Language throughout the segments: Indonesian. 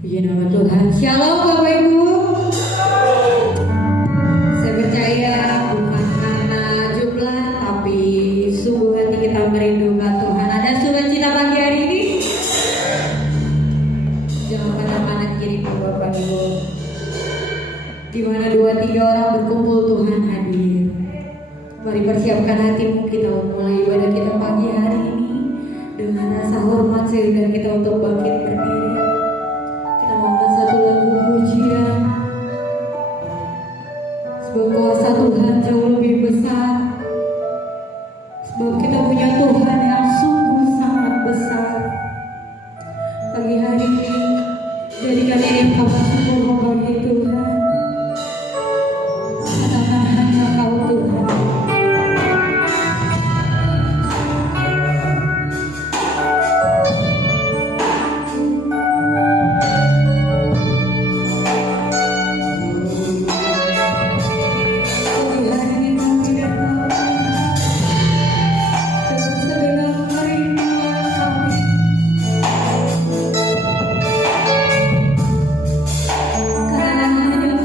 Puji nama Tuhan. Shalom Bapak Ibu. Saya percaya bukan karena jumlah, tapi sungguh hati kita merindukan Tuhan. Ada sukacita pagi hari ini? Jangan pandang kanan kiri Bapak Ibu. Di mana 2-3 orang berkumpul, Tuhan hadir. Mari persiapkan hatimu, kita memulai ibadah kita pagi hari ini dengan rasa hormat sehingga kita untuk bangkit berdiri. Kita mengangkat satu lagu pujian. Sebab kuasa Tuhan jauh lebih besar. Sebab kita punya Tuhan yang sungguh sangat besar. Pagi hari ini jadikan ini kabar syukur bagi Tuhan. Katakan hanya Kau Tuhan. Hanya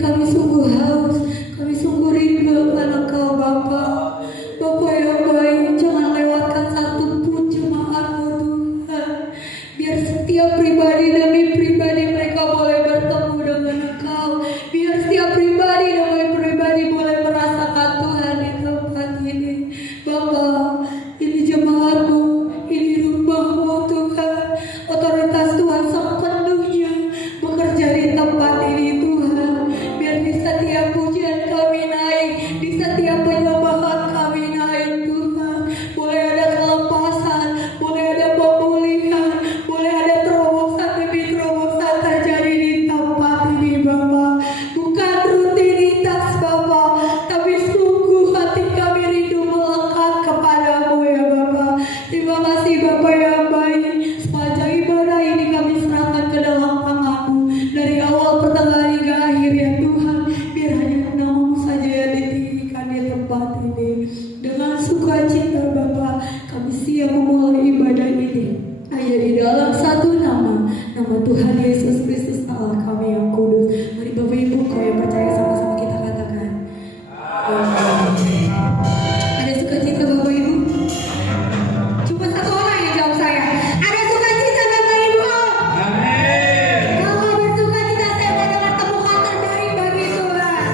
kami sungguh haus, kami sungguh rindu akan Engkau Bapa. Bapa yang baik, jangan lewatkan satu pun jemaat-Mu Tuhan. Biar setiap pribadi demi pribadi mereka boleh bertemu dengan Engkau. Biar setiap pribadi demi pribadi boleh merasakan Tuhan di tempat ini. Bapa, ini jemaat-Mu, ini rumah-Mu Tuhan. Otoritas Tuhan sepenuhnya bekerja di tempat ini Tuhan. Biar di setiap pujian kami naik, di setiap penyembahan kami naik Tuhan. Boleh ada kelepasan, boleh ada pemulihan, boleh ada terobosan demi terobosan terjadi di tempat ini Bapa. Bukan rutinitas Bapa, tapi sungguh hati kami rindu melekat kepadamu ya Bapa. Terima kasih Bapa yang baik. Sepanjang ibadah ini kami serahkan ke dalam tangan-Mu. Dari awal pertengahan hingga akhir ya Tuhan. Biar hanya nama-Mu saja yang ditinggikan di tempat ini. Dengan sukacita Bapa, kami siap memulai ibadah ini. Hanya di dalam satu nama, nama Tuhan Yesus Kristus Allah kami yang kudus. Mari Bapak Ibu kau yang percaya sama-sama kita katakan. Amin. Ada sukacita Bapak Ibu? Cuma satu orang yang jawab saya. Ada sukacita Bapak Ibu? Amin. Kalau bersukacita saya mau dengar tepukan terbaik bagi Tuhan.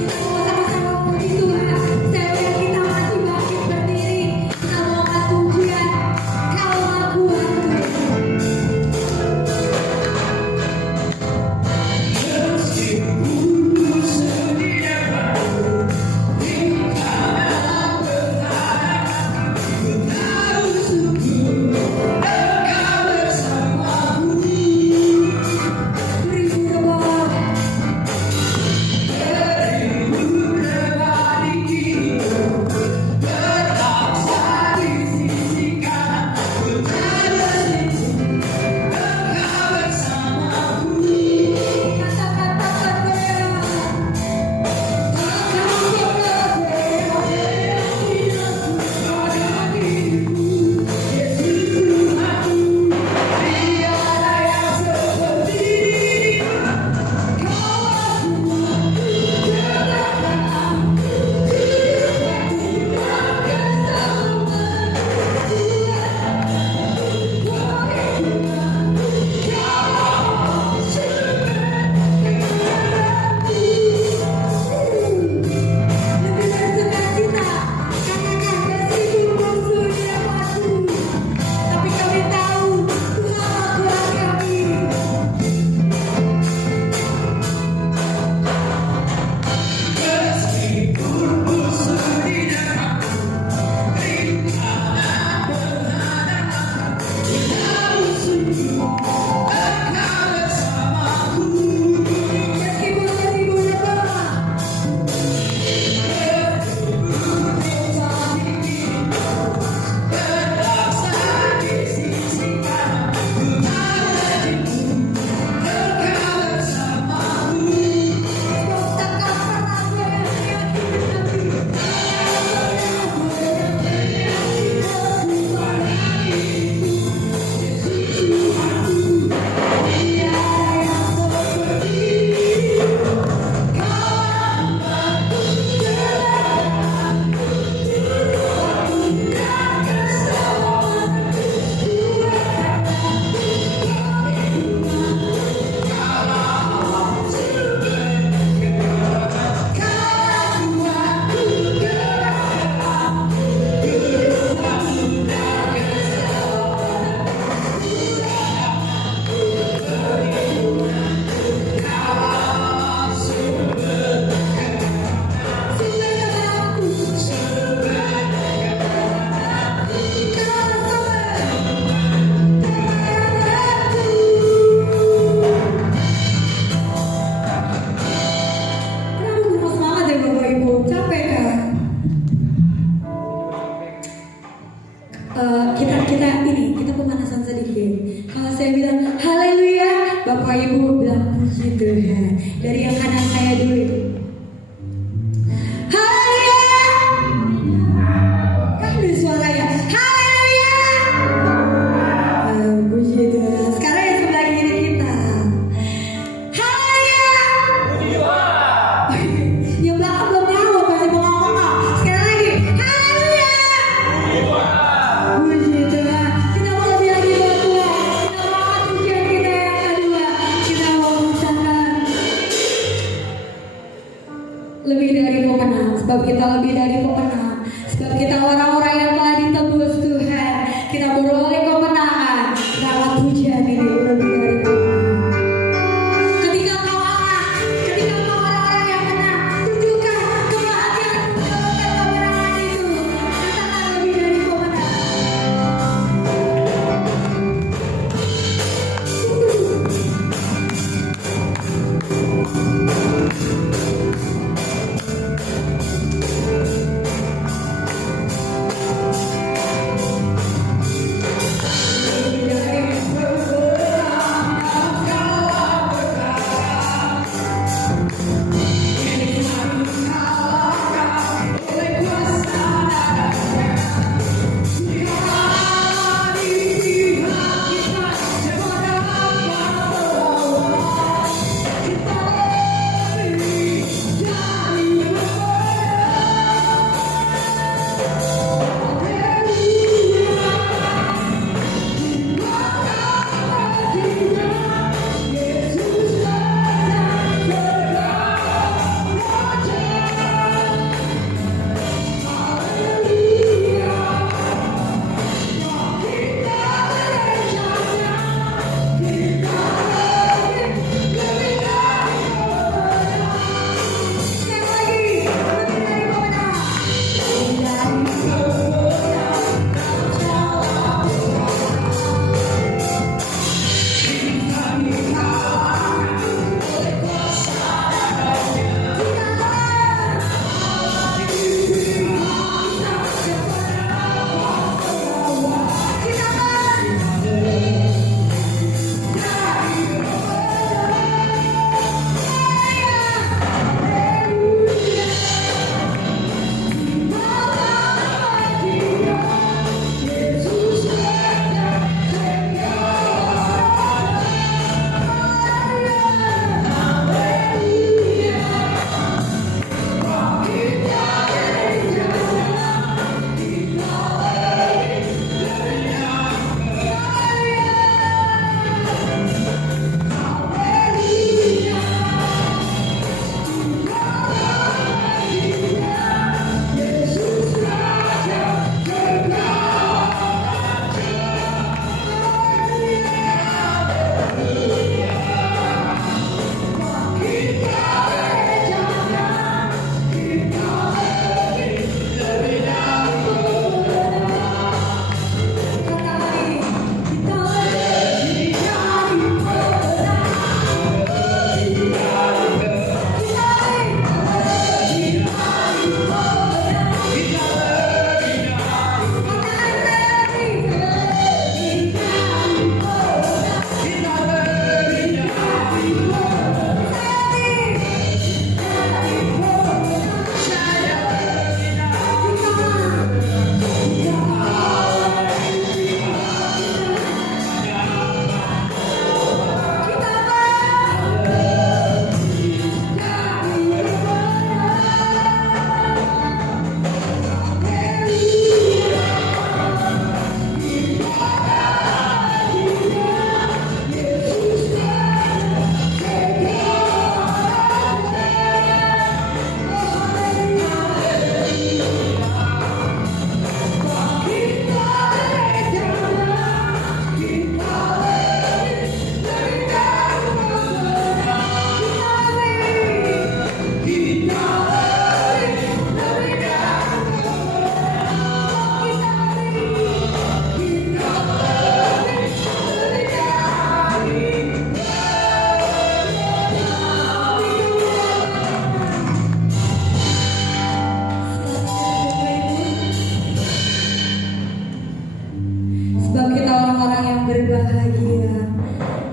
Kita mau sama-sama puji Tuhan. Saya lihat kita masih bangkit berdiri. Kita mau angkat pujian. Kau aku kita pemanasan sedikit. Kalau saya bilang haleluya, Bapak Ibu bilang puji Tuhan. Dari yang kanan saya dulu. Haleluya. Kan ada suaranya. Haleluya. Puji Tuhan. Sekarang yang sebelah kiri kita. Haleluya. sebab kita lebih dari pemenang, sebab kita orang-orang yang telah ditebus Tuhan. Kita beroleh kemenangan lewat pujian ini lebih dari pemenang. Ketika kau Allah, ketika kau orang-orang yang menang, tunjukkan kebahagiaan mendapatkan kemenangan itu. Katakan lebih dari pemenang.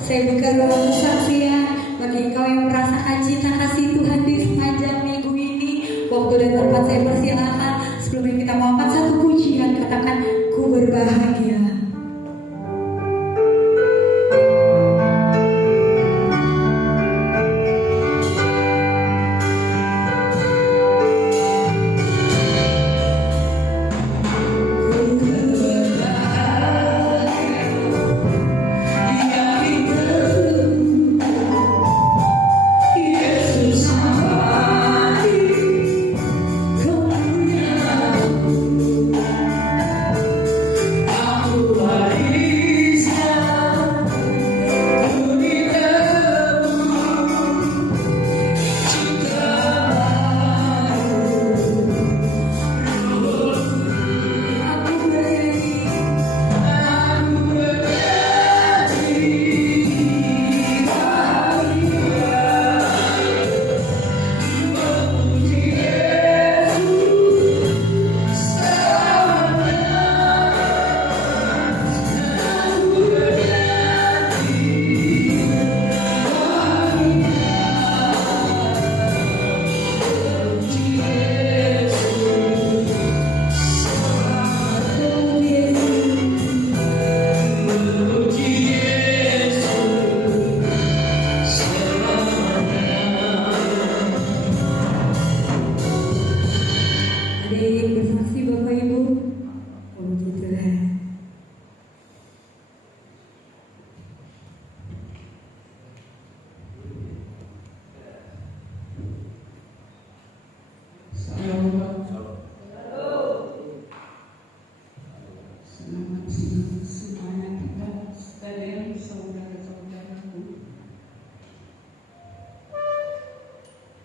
Saya buka ruang kesaksian bagi engkau yang merasakan cinta kasih Tuhan di sepanjang minggu ini. Waktu dan tempat saya persilahkan. Sebelum kita mau angkat satu pujian, katakan ku berbahagia. Ku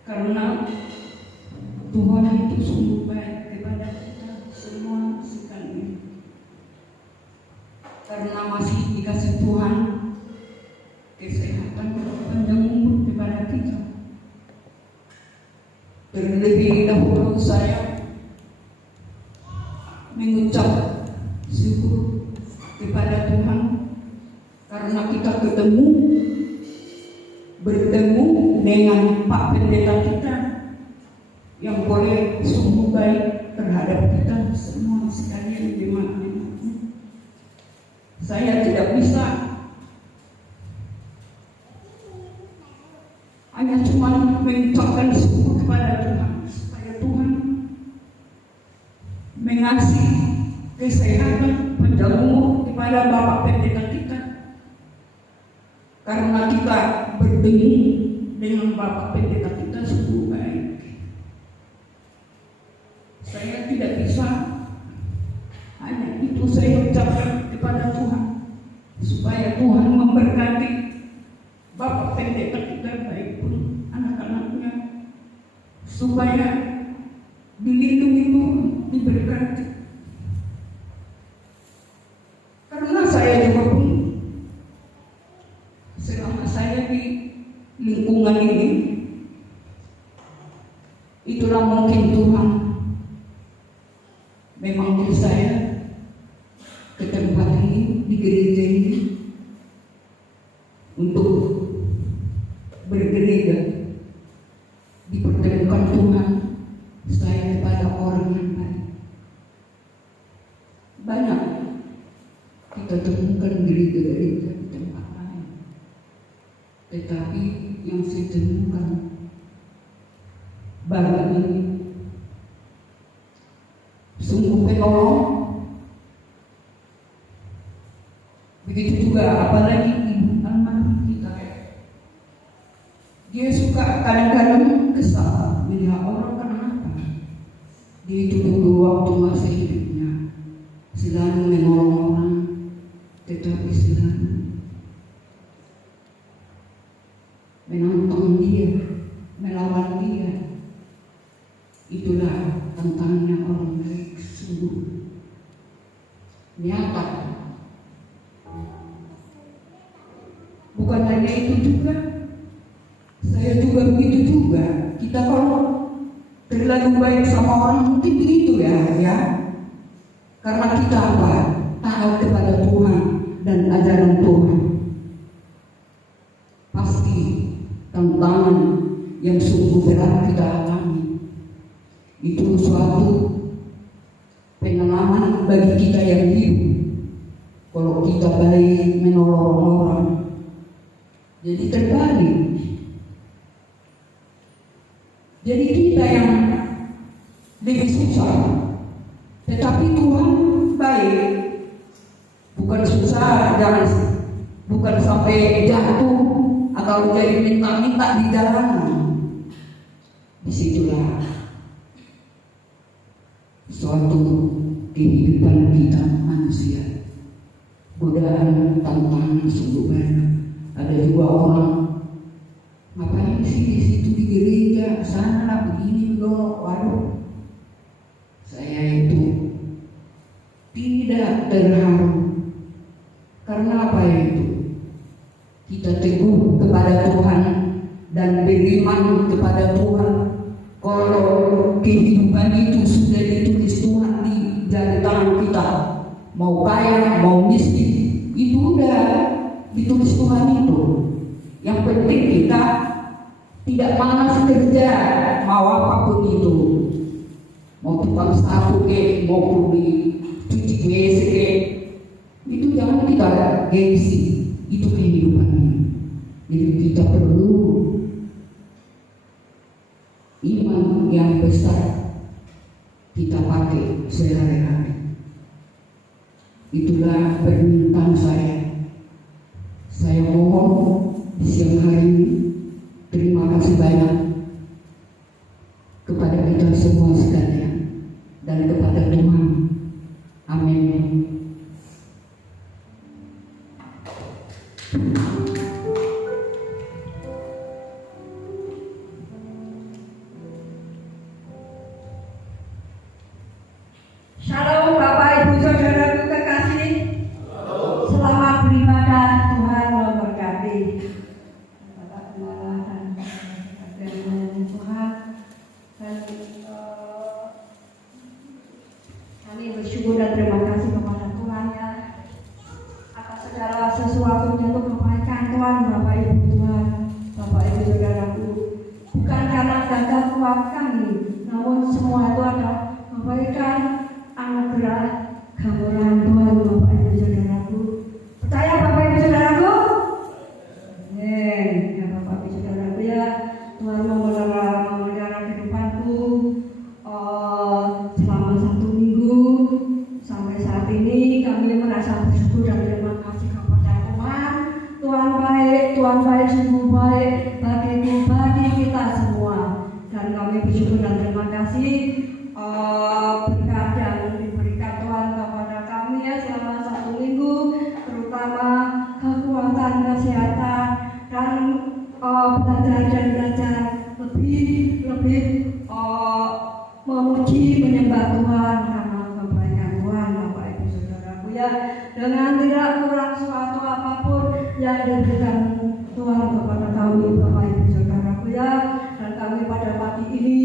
karena Tuhan itu sungguh baik kepada kita semua sekali. Karena masih dikasih Tuhan kesehatan panjang umur kepada kita. Terlebih dahulu saya mengucap syukur kepada Tuhan karena kita bertemu dengan Pak Pendeta kita yang boleh sungguh baik terhadap kita semua sekalian jemaat-jemaatnya. Saya tidak bisa hanya cuma mengucapkan syukur kepada Tuhan supaya Tuhan mengasih kesehatan panjang umur kepada Bapak Pendeta kita, karena kita bertemu dengan Bapak Pendeta kita sungguh baik. Saya tidak bisa hanya itu saya ucapkan kepada Tuhan supaya Tuhan memberkati Bapak Pendeta kita baik pun anak-anaknya, supaya dilindungi Tuhan, diberkati. Karena saya juga pun selama saya di lingkungan ini, itulah mungkin Tuhan memanggil saya ke tempat ini, di gereja ini, untuk bergereja, dipertemukan Tuhan saya kepada orang yang baik. Banyak kita temukan gereja-gereja di tempat lain, tetapi yang saya temukan baru ini sungguh penolong. Begitu juga apalagi ibu almarhum kita, dia suka kadang-kadang kesal melihat orang. Kenapa? Dia itu dulu waktu masa hidupnya selalu menolong orang, tetapi selalu menantang dia, melawan dia. Itulah tantangannya orang baik, sungguh nyata. Bukan hanya itu juga, saya juga begitu juga. Kita kalau terlalu baik sama orang mungkin begitu ya. Karena kita apa? Taat kepada Tuhan dan ajaran Tuhan. Pasti tantangan yang sungguh berat kita alami. Itu suatu pengalaman bagi kita yang hidup. Kalau kita baik menolong orang, jadi terbalik. Jadi kita yang lebih susah, tetapi Tuhan baik. Bukan susah, bukan sampai jatuh atau jadi minta-minta di jalanan. Disitulah suatu kehidupan kita manusia. Godaan, tantangan sungguh banyak. Ada juga orang ngapain sih di situ di gereja, sana lah begini loh. Waduh, saya itu tidak terharu. Karena apa itu? Kita teguh kepada Tuhan dan beriman kepada Tuhan. Kalau kehidupan itu sudah ditulis Tuhan di jari tangan kita, mau kaya, mau miskin, itu udah ditulis Tuhan itu. Yang penting kita tidak malas kerja, mau apapun itu, mau tukang sapu ke, mau di cuci WC ke, itu jangan kita gengsi. Itu kehidupan. Jadi kita perlu iman yang besar kita pakai sehari-hari. Itulah permintaan saya. Saya mohon di siang hari ini, terima kasih banyak kepada kita semua sekalian dan kepada Tuhan. Amin. Shalom Bapak Ibu Saudaraku kekasih. Selamat beribadah, Tuhan memberkati. Bapak Gembala dan Tuhan. Dan kami bersyukur dan terima kasih kepada Tuhan ya atas segala sesuatu untuk kebaikan Tuhan, Bapak Ibu Tuhan, Bapak Ibu Saudaraku. Bukan karena gagah kuat kami, namun semua itu ada kebaikan, anugerah, kemurahan Tuhan, Bapak Ibu Saudaraku. Percaya Bapak Ibu Saudaraku? Amin. Ya Bapak Ibu Saudaraku ya, Tuhan memelihara kehidupanku selama 1 minggu sampai saat ini. Kami merasa bersyukur dan terima kasih kepada Tuhan. Tuhan baik, sungguh baik bagi kita semua. Dan kami bersyukur dan terima kasih berkat yang diberikan Tuhan kepada kami ya selama 1 minggu, terutama kekuatan, kesehatan, dan belajar lebih memuji menyembah Tuhan karena kebaikan Tuhan, Bapak Ibu Saudaraku ya, dengan tidak kurang suatu apapun yang diberikan Tuhan kepada kami, Bapak Ibu Saudaraku ya. Dan kami pada pagi ini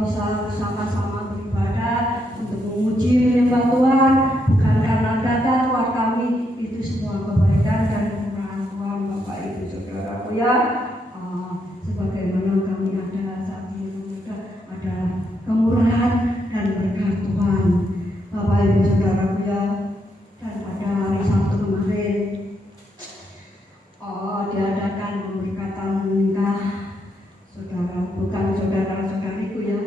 bisa bersama-sama beribadah untuk memuji menyembah Tuhan, bukan karena data kuat kami, itu semua kebaikan dan kemurahan Tuhan, Bapak Ibu Saudaraku ya. Sebagaimana kami ada saat ini juga ada kemurahan dan berkat Tuhan, Bapak Ibu Saudaraku ya. Dan pada hari Sabtu kemarin diadakan pemberkatan nikah saudara, bukan saudara-saudariku ya,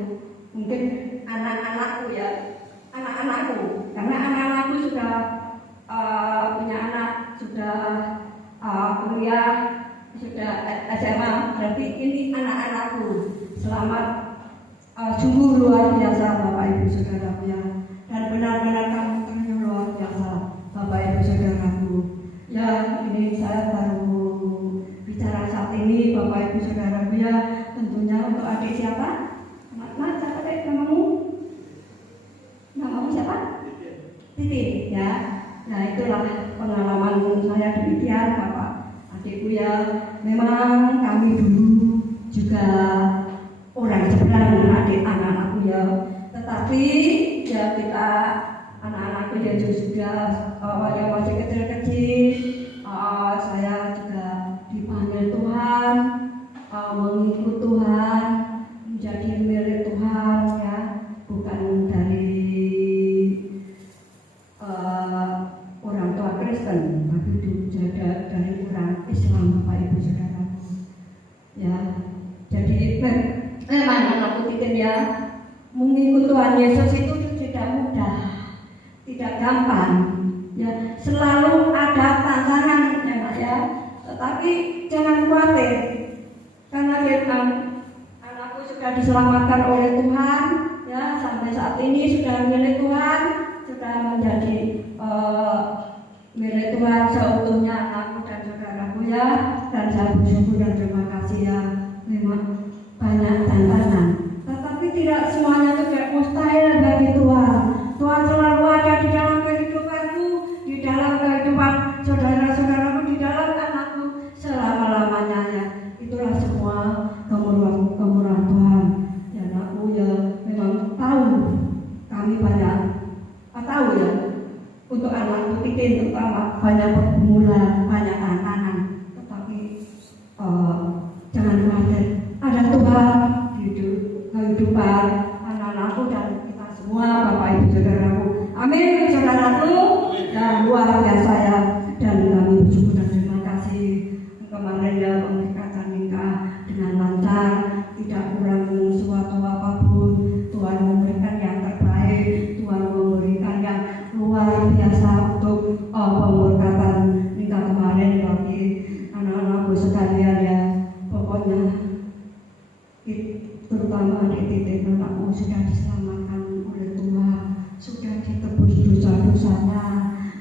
mungkin anak-anakku ya, anak-anakku, karena anak-anakku sudah punya anak, sudah kuliah, sudah SMA, berarti ini anak-anakku. Selamat, sungguh luar biasa Bapak Ibu Saudaraku ya, dan benar-benar kamu ternyata luar biasa Bapak Ibu Saudaraku ya. Ini saya baru bicara saat ini Bapak Ibu Saudaraku ya, tentunya untuk adik siapa? Mas, siapa deh namamu? Namamu siapa? Titi ya. Nah itulah pengalaman saya demikian Bapak adikku ya. Memang kami dulu juga orang seberang adik anak-anakku ya, tetapi ya kita anak-anakku ya juga yang masih kecil-kecil, saya juga dipanggil Tuhan, mengikut Tuhan, menjadi milik Tuhan ya, bukan dari orang tua Kristen, tapi juga dari orang Islam, Bapak Ibu Saudaraku ya. Jadi memang aku titip ya, mengikut Tuhan Yesus itu tidak mudah, tidak gampang ya, selalu ada tantangan ya Mas ya. Tetapi jangan khawatir, karena anakku sudah diselamatkan oleh Tuhan ya, sampai saat ini sudah milik Tuhan, sudah menjadi milik Tuhan seutuhnya anakku dan saudaraku ya. Dan saya bersyukur dan terima kasih ya. Memang banyak tantangan, tetapi tidak semuanya tidak mustahil bagi Tuhan. Tuhan selalu ada di dalam kehidupanku, di dalam kehidupan saudara-saudaraku, di dalam anakku selama-lamanya ya. Itulah semua kemurahan Tuhan. Dan aku ya memang tahu, kami banyak tahu ya, untuk anakku Titin terutama banyak pergumulan, banyak tantangan, tetapi jangan khawatir, ada Tuhan di kehidupan anak-anakku dan kita semua, Bapak Ibu Saudaraku. Amin saudaraku, dan luar biasa ya. Dan kami bersyukur dan terima kasih kemarin ya, pemberkatan nikah dengan lancar, tidak kurang suatu apapun. Tuhan memberikan yang terbaik, Tuhan memberikan yang luar biasa untuk pemberkatan nikah kemarin bagi anak-anakku sekalian ya. Pokoknya terutama adik Titik, anakku sudah diselamatkan oleh Tuhan, sudah ditebus dosa-dosanya,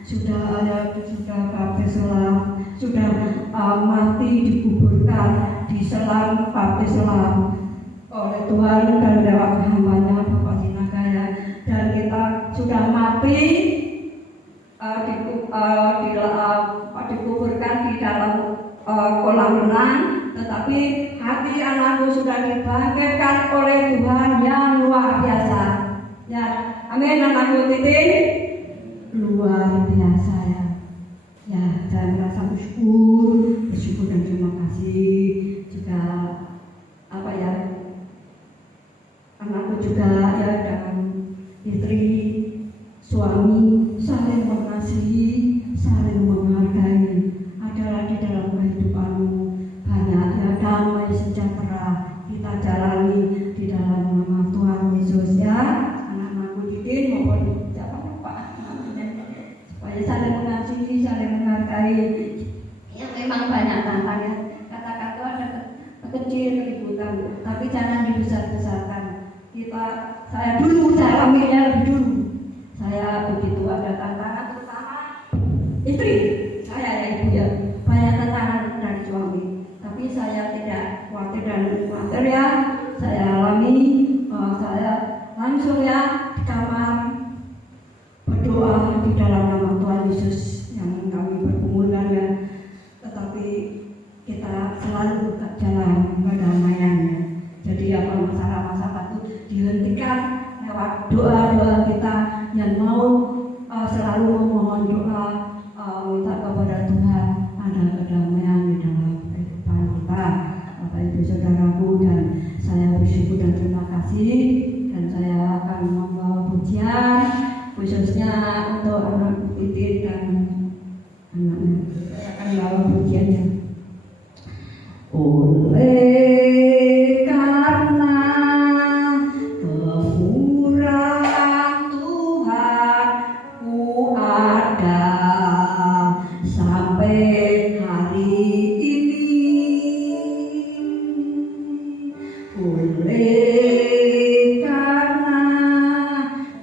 sudah baptis selam, sudah mati dikuburkan di selam baptis selam oleh Tuhan dan lewat hambanya Bapak Sinagaya. Dan kita dalam kolam renang, tetapi hati anakku sudah dibangkitkan oleh Tuhan yang luar biasa. Ya, amin. Anakku Titin luar biasa ya. Ya, saya merasa bersyukur dan terima kasih juga apa ya, anakku juga ya, dan istri suami saling mengasihi, saling menghargai. Adalah di dalam kehidupanmu banyak ya damai sejahtera kita jalani di dalam nama Tuhan Yesus ya. Anak-anakku Titin maupun siapa Pak, supaya saling mengasihi, saling menghargai. Ya memang banyak tantangan. Kata-kata ada kecil keributan, tapi jangan dibesar-besarkan. Saya alaminya lebih dulu. Saya begitu ada tantangan, terutama istri saya ya ibu ya, banyak tantangan dari suami. Tapi saya tidak khawatir dan khawatir ya. Saya alami, saya langsung ya di kamar berdoa di dalam nama Tuhan Yesus yang kami pergumulkan ya. Tetapi kita selalu jalan perdamaiannya. Jadi apa masalah-masalah itu dihentikan lewat doa-doa kita yang mau selalu memohon doa, minta kepada Tuhan ada kedamaian di dalam kehidupan kita. Bapak Ibu Saudaraku, dan saya bersyukur dan terima kasih, dan saya akan membawa pujian khususnya untuk anak Titin dan anaknya. Saya akan membawa pujiannya. Oleh karena kemurahan Tuhan ku ada sampai hari ini. Oleh karena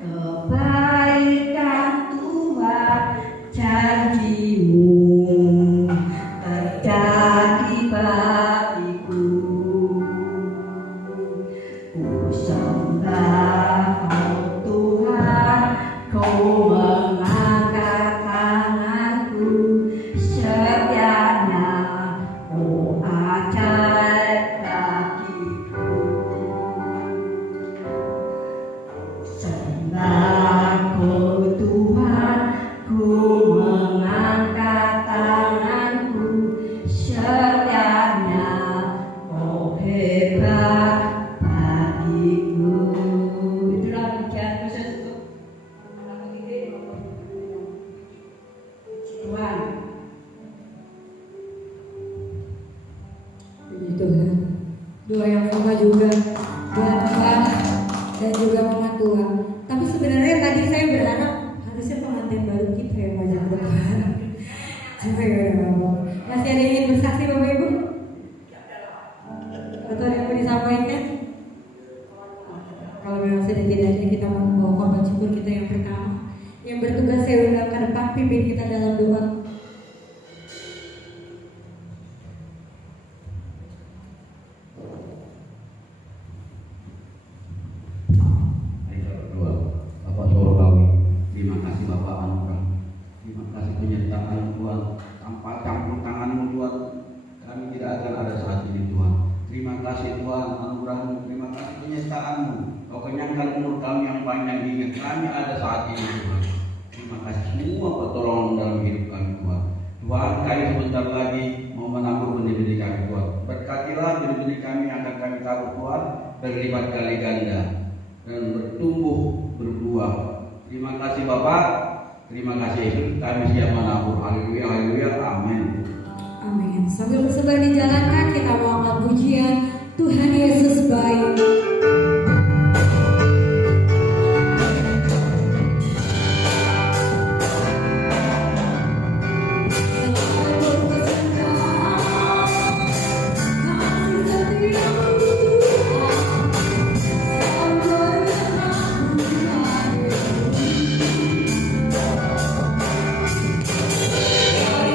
kebaikan Tuhan janji-Mu terjadi bagiku. Ku sembah Kau Tuhan, Kau mengangkat tanganku, setianya Kau ajaib bagiku. Sembah Kau Tuhan, Ku mengangkat tanganku, setianya Kau hebat bagiku. Itulah pujian khusus untuk anak Titin Tuhan. Puji Tuhan. Doa yang sama juga buat Abah dan juga Mama Tua. Tapi sebenarnya tadi saya berharap harusnya pengantin baru kita yang banyak berdoa. Cuma ya udah apa. Masih ada yang ingin bersaksi Bapak Ibu? Atau ada yang mau disampaikan? Kalau memang sudah tidak ada, kita mau membawa korban syukur kita yang pertama. Yang bertugas saya undang ke depan, pimpin kita dalam doa. Mari kita berdoa. Bapak Surgawi, terima kasih Bapak Anugerah. Terima kasih penyertaan Tuhan. Tanpa campur tangan-Mu Tuhan, kami tidak akan ada saat ini Tuhan. Terima kasih Tuhan anugerah-Mu. Terima kasih penyertaan-Mu. Kau kenyangkan umur kami yang panjang hingga kami ada saat ini Tuhan. Terima kasih semua pertolongan dalam hidup kami Tuhan. Tuhan, kami sebentar lagi mau menabur benih-benih kami Tuhan. Berkatilah benih-benih kami yang akan kami tabur Tuhan berlipat kali ganda dan bertumbuh berbuah. Terima kasih Bapak. Terima kasih Yesus. Kami siap menabur. Haleluya, haleluya, amin. Amin. Sambil bersebar di jalan kita mau angkat pujian Tuhan Yesus baik. Hari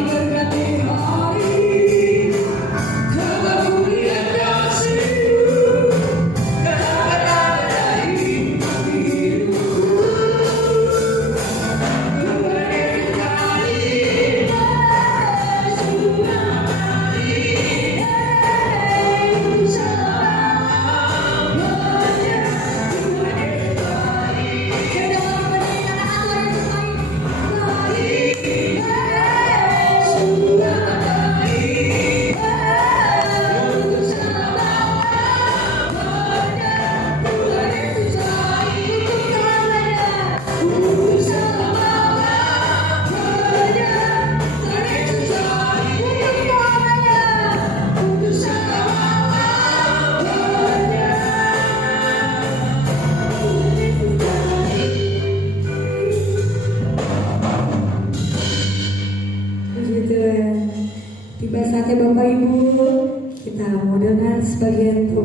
kemuliaan kasih-Mu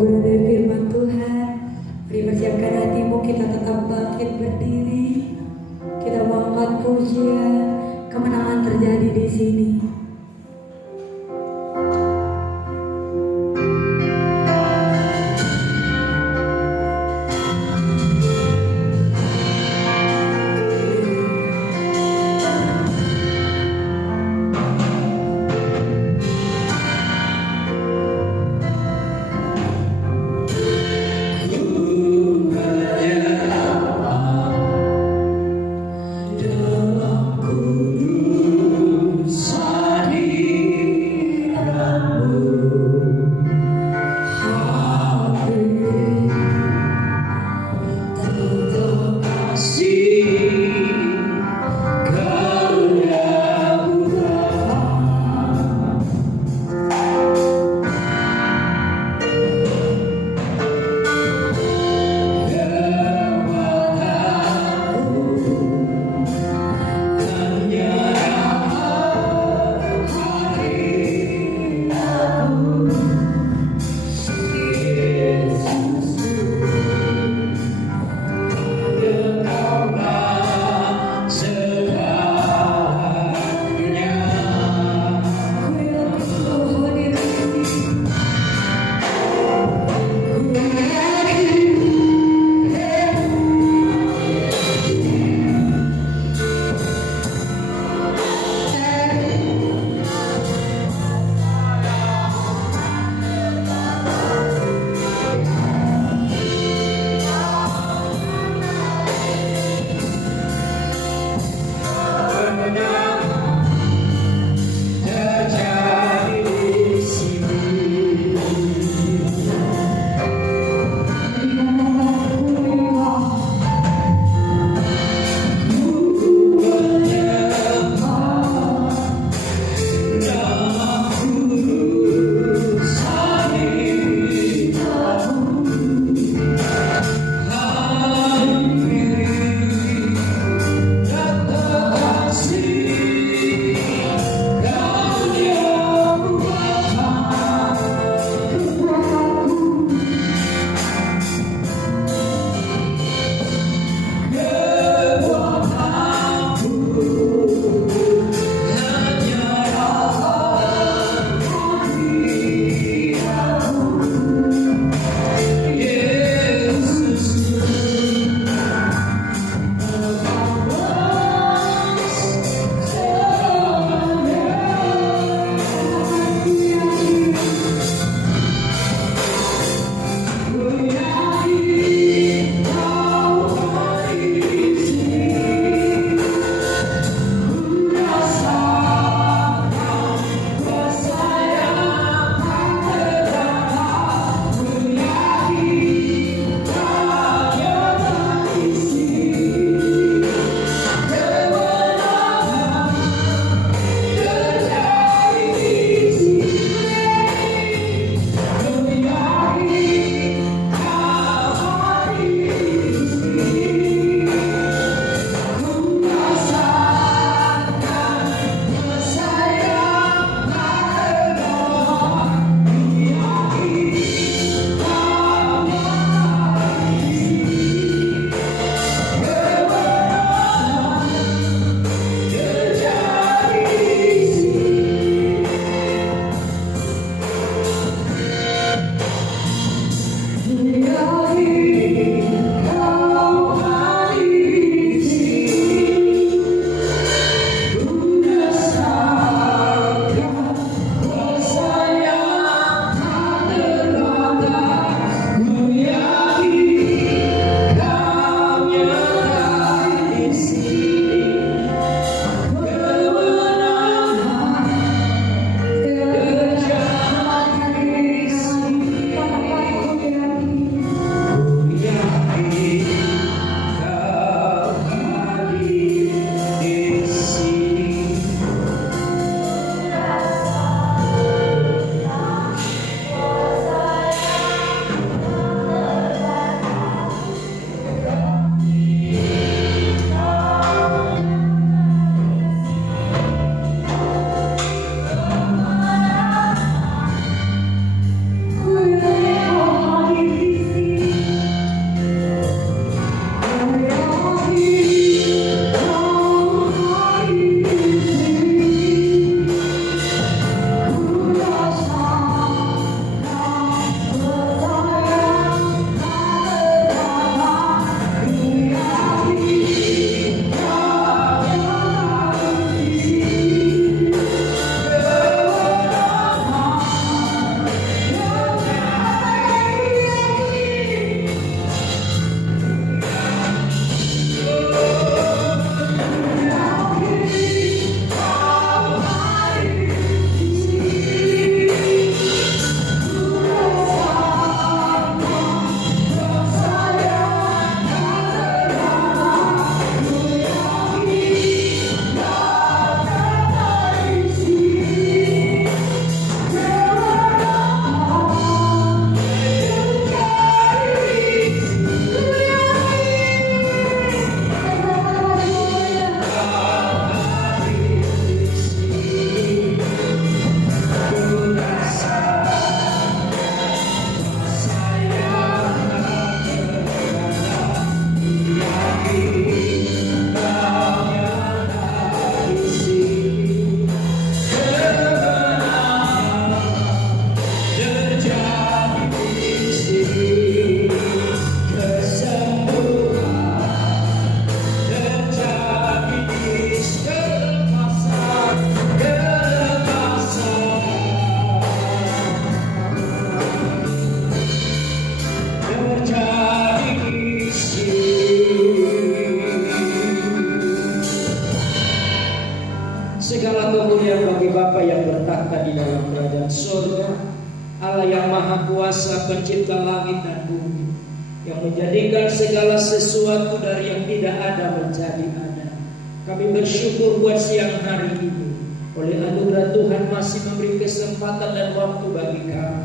guna dari firman Tuhan. Mari persiapkan hatimu, kita tetap bangkit berdiri. Kita mengangkat pujian, kemenangan terjadi di sini. Sang Pencipta langit dan bumi, yang menjadikan segala sesuatu dari yang tidak ada menjadi ada. Kami bersyukur buat siang hari ini. Oleh anugerah Tuhan masih memberi kesempatan dan waktu bagi kami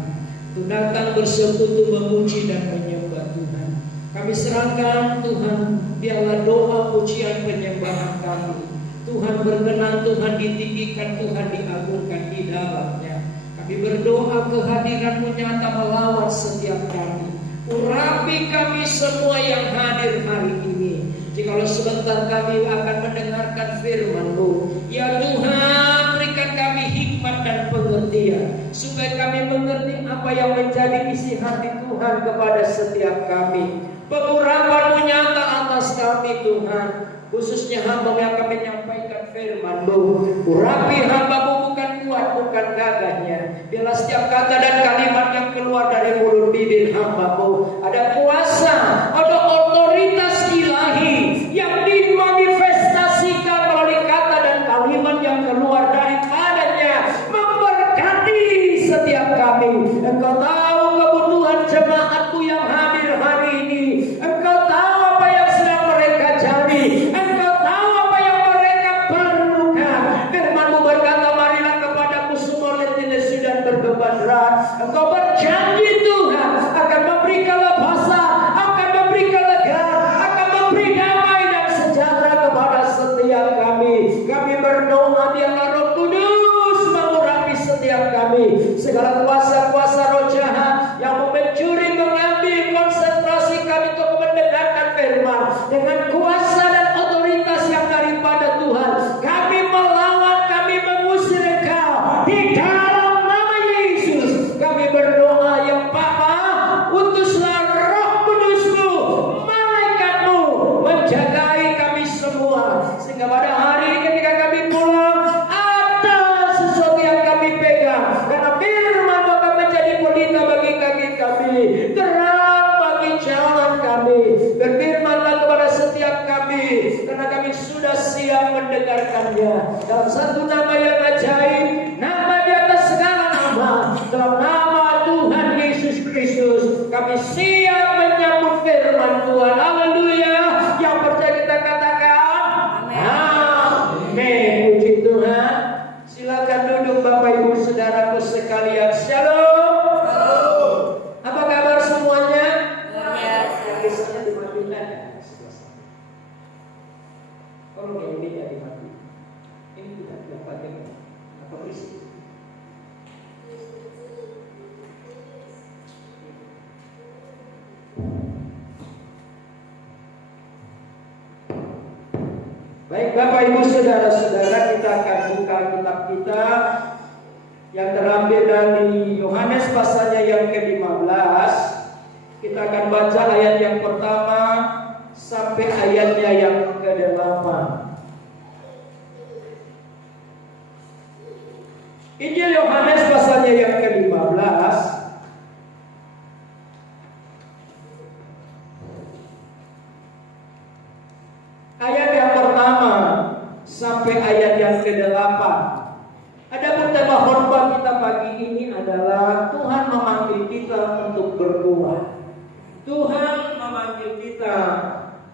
untuk datang bersekutu memuji dan menyembah Tuhan. Kami serahkan Tuhan, biarlah doa pujian penyembahan kami, Tuhan berkenan, Tuhan ditinggikan, Tuhan diagungkan di dalamnya. Kami berdoa kehadiran-Mu nyata melawan setiap kami. Urapi kami semua yang hadir hari ini. Jikalau sebentar kami akan mendengarkan firman-Mu, ya Tuhan, berikan kami hikmat dan pengertian, supaya kami mengerti apa yang menjadi isi hati Tuhan kepada setiap kami. Pengurapan-Mu nyata atas kami Tuhan, khususnya hamba yang akan menyampaikan firman-Mu. Urapi hamba-Mu, bukan kuat, bukan gagahnya. Biarlah setiap kata dan kalimat yang keluar dari mulut bibir hamba-Mu ada kuasa, ada otoritas ilahi yang dimanifestasikan melalui kata dan kalimat yang keluar daripadanya, memberkati setiap kami. Engkau tahu kebutuhan jemaat-Mu yang hadir hari ini. Engkau tahu apa yang sedang mereka cari. Engkau tahu apa yang mereka perlukan. Firman-Mu berkata, marilah kepadaku semua letih lesu dan berbeban berat. Engkau berjanji Tuhan akan memberikan lepasan, akan memberikan lega, akan memberi damai dan sejahtera kepada setiap kami. Kami berdoa biarlah Roh Kudus mengurapi setiap kami. Segala kuasa-kuasa roh jahat yang mau mencuri, mengambil konsentrasi kami untuk mendengarkan firman dengan kuasa dan otoritas yang daripada Tuhan, kami melawan, kami mengusir Engkau di dalam nama Yesus. Kami berdoa, ya Bapa, utuslah Roh Kudus-Mu, malaikat-Mu menjagai kami semua, sehingga pada hari ini ketika kami pulang ada sesuatu yang kami pegang, karena firman-Mu akan menjadi pelita bagi kaki kami, terang bagi jalan kami. Berfirmanlah kepada setiap kami, karena kami sudah siap mendengarkannya. Dalam satu nama yang ajaib, nama di atas segala nama, dalam nama Tuhan Yesus Kristus, kami siap menyambut firman Tuhan. Haleluya. Yang percaya kita katakan amin. Puji Tuhan. Silakan duduk Bapak Ibu Saudaraku sekalian. Shalom. Apa kabar semuanya? Yang biasanya dimatikan ya. Kalau yang ini jadi mati, ini tidak dapat apa berisik. Baik Bapak Ibu Saudara-saudara, kita akan buka kitab kita yang terambil dari Yohanes pasalnya yang ke-15. Kita akan baca ayat yang pertama sampai ayatnya yang ke-8. Injil Yohanes pasalnya yang ke-15 ayat yang pertama sampai ayat yang ke-8. Adapun tema khotbah kita pagi ini adalah Tuhan memanggil kita untuk berbuah. Tuhan memanggil kita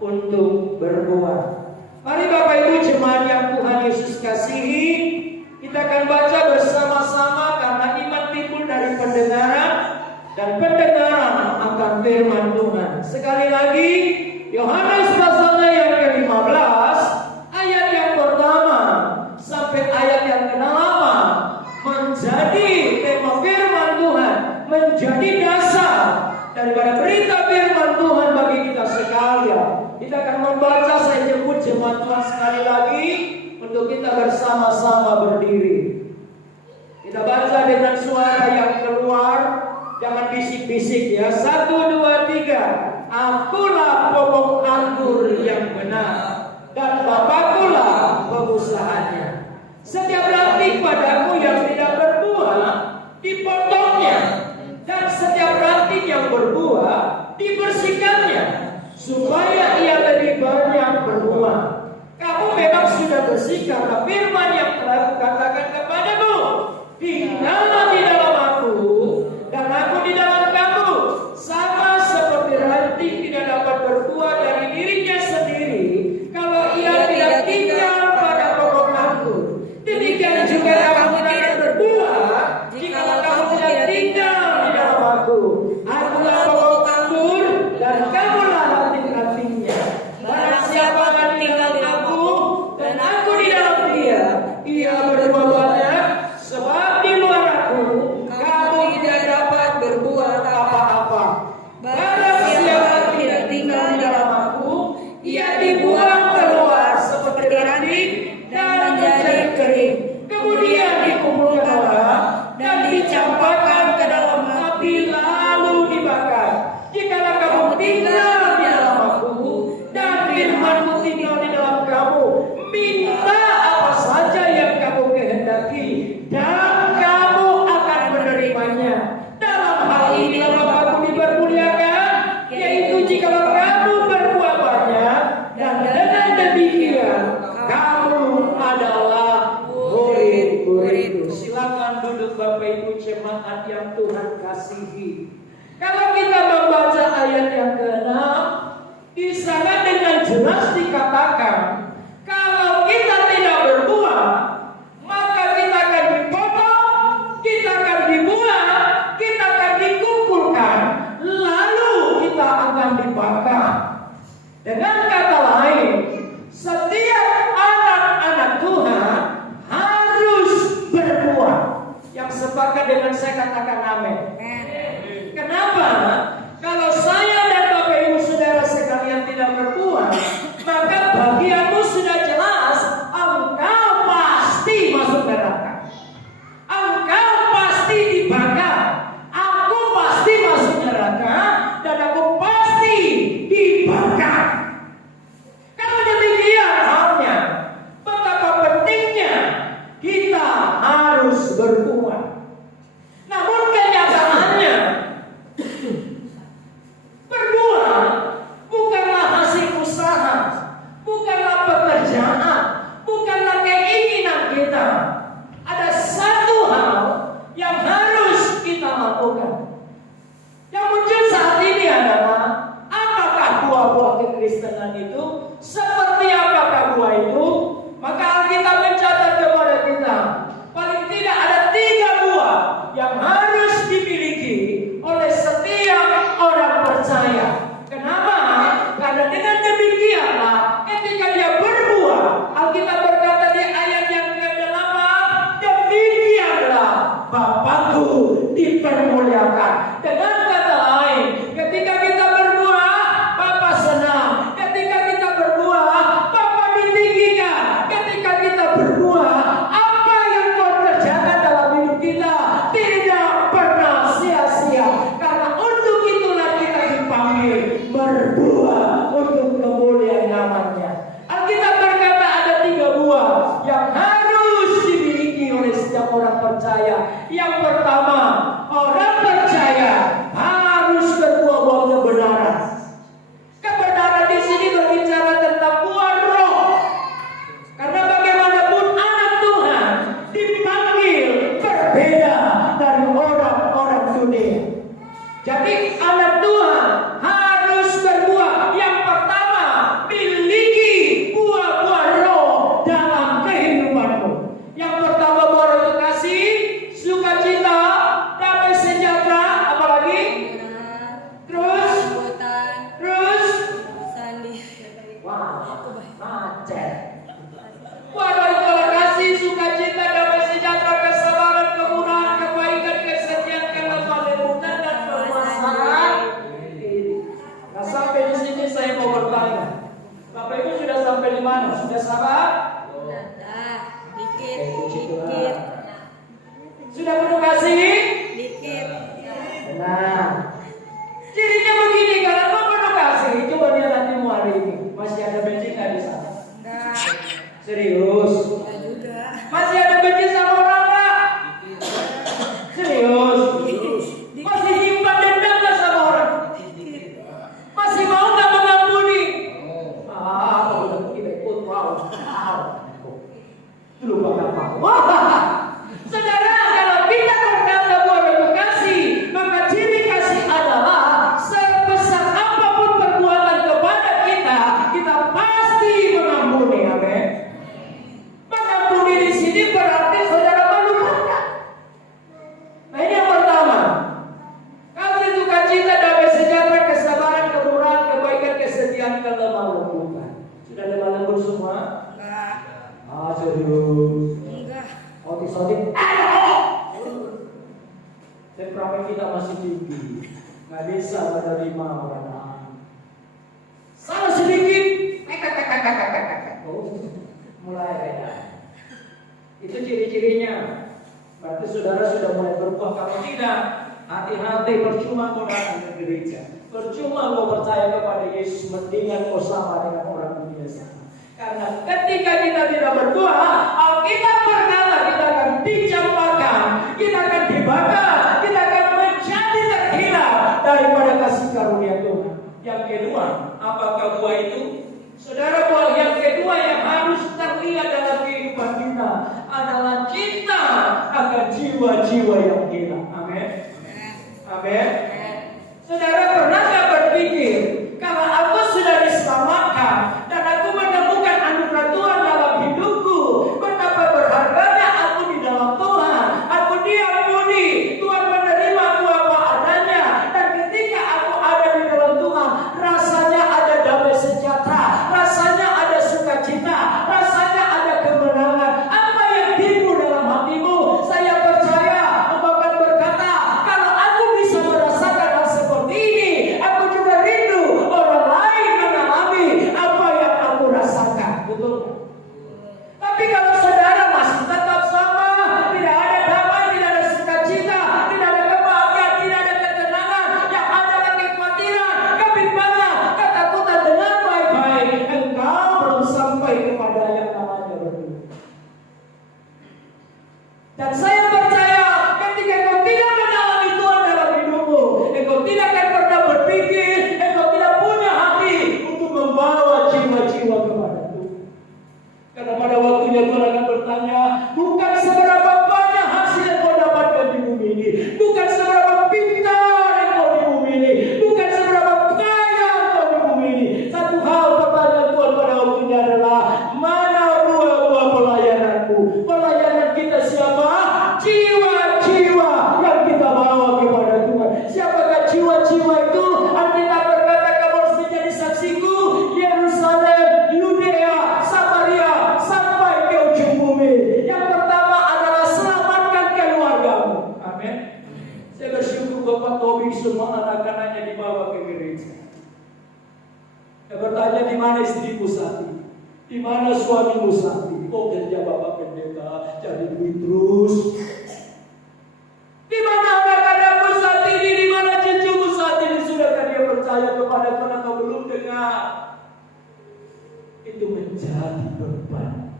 untuk berbuah. Mari Bapak Ibu jemaat yang Tuhan Yesus kasihi, kita akan baca bersama-sama karena iman timbul dari pendengaran dan pendengaran akan firman Tuhan. Sekali lagi, Yohanes pasalnya yang ke-15 ayat yang pertama sampai ayat yang ke-8 menjadi tema firman Tuhan, menjadi dasar daripada berita firman Tuhan bagi kita sekalian. Kita akan membaca, saya jemput jemaat Tuhan sekali lagi untuk kita bersama-sama berdiri. Kita baca dengan suara yang keluar, jangan bisik-bisik ya. 1, 2, 3. Akulah pokok anggur yang benar, dan Bapakulah pengusahanya. Setiap ranting padaku yang tidak berbuah dipotongnya, dan setiap ranting yang berbuah dibersihkannya, supaya ia lebih banyak berbuah. Kamu memang sudah bersih karena firman yang telah kukatakan kepadamu. Tinggallah di dalam aku, dan aku di dalam kamu. kasihi. Kalau kita membaca ayat yang ke-6, di sana dengan jelas dikatakan, kalau kita tidak berbuah, maka kita akan dipotong, kita akan dibuang, kita akan dikumpulkan, lalu kita akan dibakar. Dengan kata lain, setiap anak-anak Tuhan harus berbuah. Yang sepakat dengan saya katakan amin. Kenapa? Kalau saya dan Bapak Ibu Saudara sekalian tidak berbuah, maka bagianmu sudah jelas, engkau pasti masuk neraka. Engkau pasti dibakar. Aku pasti masuk neraka dan aku pasti dibakar. Kalau demikian halnya, betapa pentingnya kita harus berbuah. Namun kenyataannya, berbuah bukanlah hasil usaha, bukanlah pekerjaan, bukanlah keinginan kita. Ada satu hal yang harus kita lakukan. Yang muncul saat ini adalah, apakah buah-buah kekristenan itu? Seperti apakah buah itu? Maka Alkitab mencatat kepada kita, paling tidak ada 3 buah yang harus dimiliki oleh setiap orang percaya. Kenapa? Karena dengan demikianlah ketika dia berbuah, Alkitab berkata di ayat yang ke-8, demikianlah Bapakku dipermuliakan. Dengan kata lain, ketika kita berbuah, Bapa senang. Ketika kita berbuah, Bapa ditinggikan. Ketika kita berbuah, apa yang Tuhan kerjakan dalam hidup kita tidak pernah sia-sia. Karena untuk itulah kita dipanggil berbuah untuk kemuliaan namanya. Alkitab berkata ada 3 buah yang harus dimiliki oleh setiap orang percaya. Yang pertama, orang percaya harus berbuah-buah kebenaran. Kebenaran di sini berbicara tentang buah roh. Karena bagaimanapun anak Tuhan dipanggil berbeda dari orang-orang dunia. Jadi anak Tuhan harus berbuah. Yang pertama, miliki buah-buah roh dalam kehidupanmu. Yang pertama, buah roh itu kasih, sukacita, damai sejahtera, apalagi? Terus? Wah, macet. Buah roh itu adalah kasih, sukacita, damai sejahtera, kesabaran, kemurahan, kebaikan, kesetiaan, kelemah lembutan, dan kemasahan. Nah, sampai di sini saya mau bertanya, Bapak Ibu sudah sampai di mana? Sudah sabar? Dikit. Sudah penuh kasih? Dikit. Nah, cirinya begini, kalau mau penuh kasih, coba lihat hatimu hari ini. Masih ada benci nggak di sana? Enggak. Serius? Enggak juga. Masih ada benci sama orang nggak? Serius? Masih nyimpan dendam nggak sama orang? Masih mau nggak mengampuni? Udah kita ikut, wow. Lu bakal mau. Saudara, kalau kita berkata buah roh kasih, maka ciri kasih adalah sebesar apapun perbuatan kepada kita, kita pasti mengampuni. Amin. Mengampuni di sini berarti saudara melupakan. Nah, ini yang pertama. Kasih sukacita, damai sejahtera, kesabaran, kemurahan, kebaikan, kesetiaan, kelemah lembutan. Sudah lemah lembut semua? Enggak. Serius. Enggak. Otis. Temperamen kita masih tinggi. Nggak bisa menerima orang. Salah sedikit. Oh, mulai beda. Itu ciri-cirinya. Berarti saudara sudah mulai berubah. Kalau tidak, hati-hati, percuma kau datang ke gereja. Percuma kau percaya kepada Yesus. Mendingan kau sama dengan orang dunia sana. Karena ketika kita tidak berbuah, Alkitab berkata kita akan dicampakkan, kita akan dibakar, kita akan menjadi terhilang daripada kasih karunia Tuhan. Yang kedua, apakah buah itu? Saudara, buah yang kedua yang harus terlihat dalam kehidupan kita adalah cinta akan jiwa-jiwa yang hilang. Amin. Saya bertanya, di mana istrimu saat ini? Di mana suamimu saat ini? Oh, kerja Bapak Pendeta, cari duit terus. Di mana anak-anakmu saat ini? Di mana cucumu saat ini? Sudahkah dia percaya kepada Tuhan atau belum dengar? Itu menjadi beban.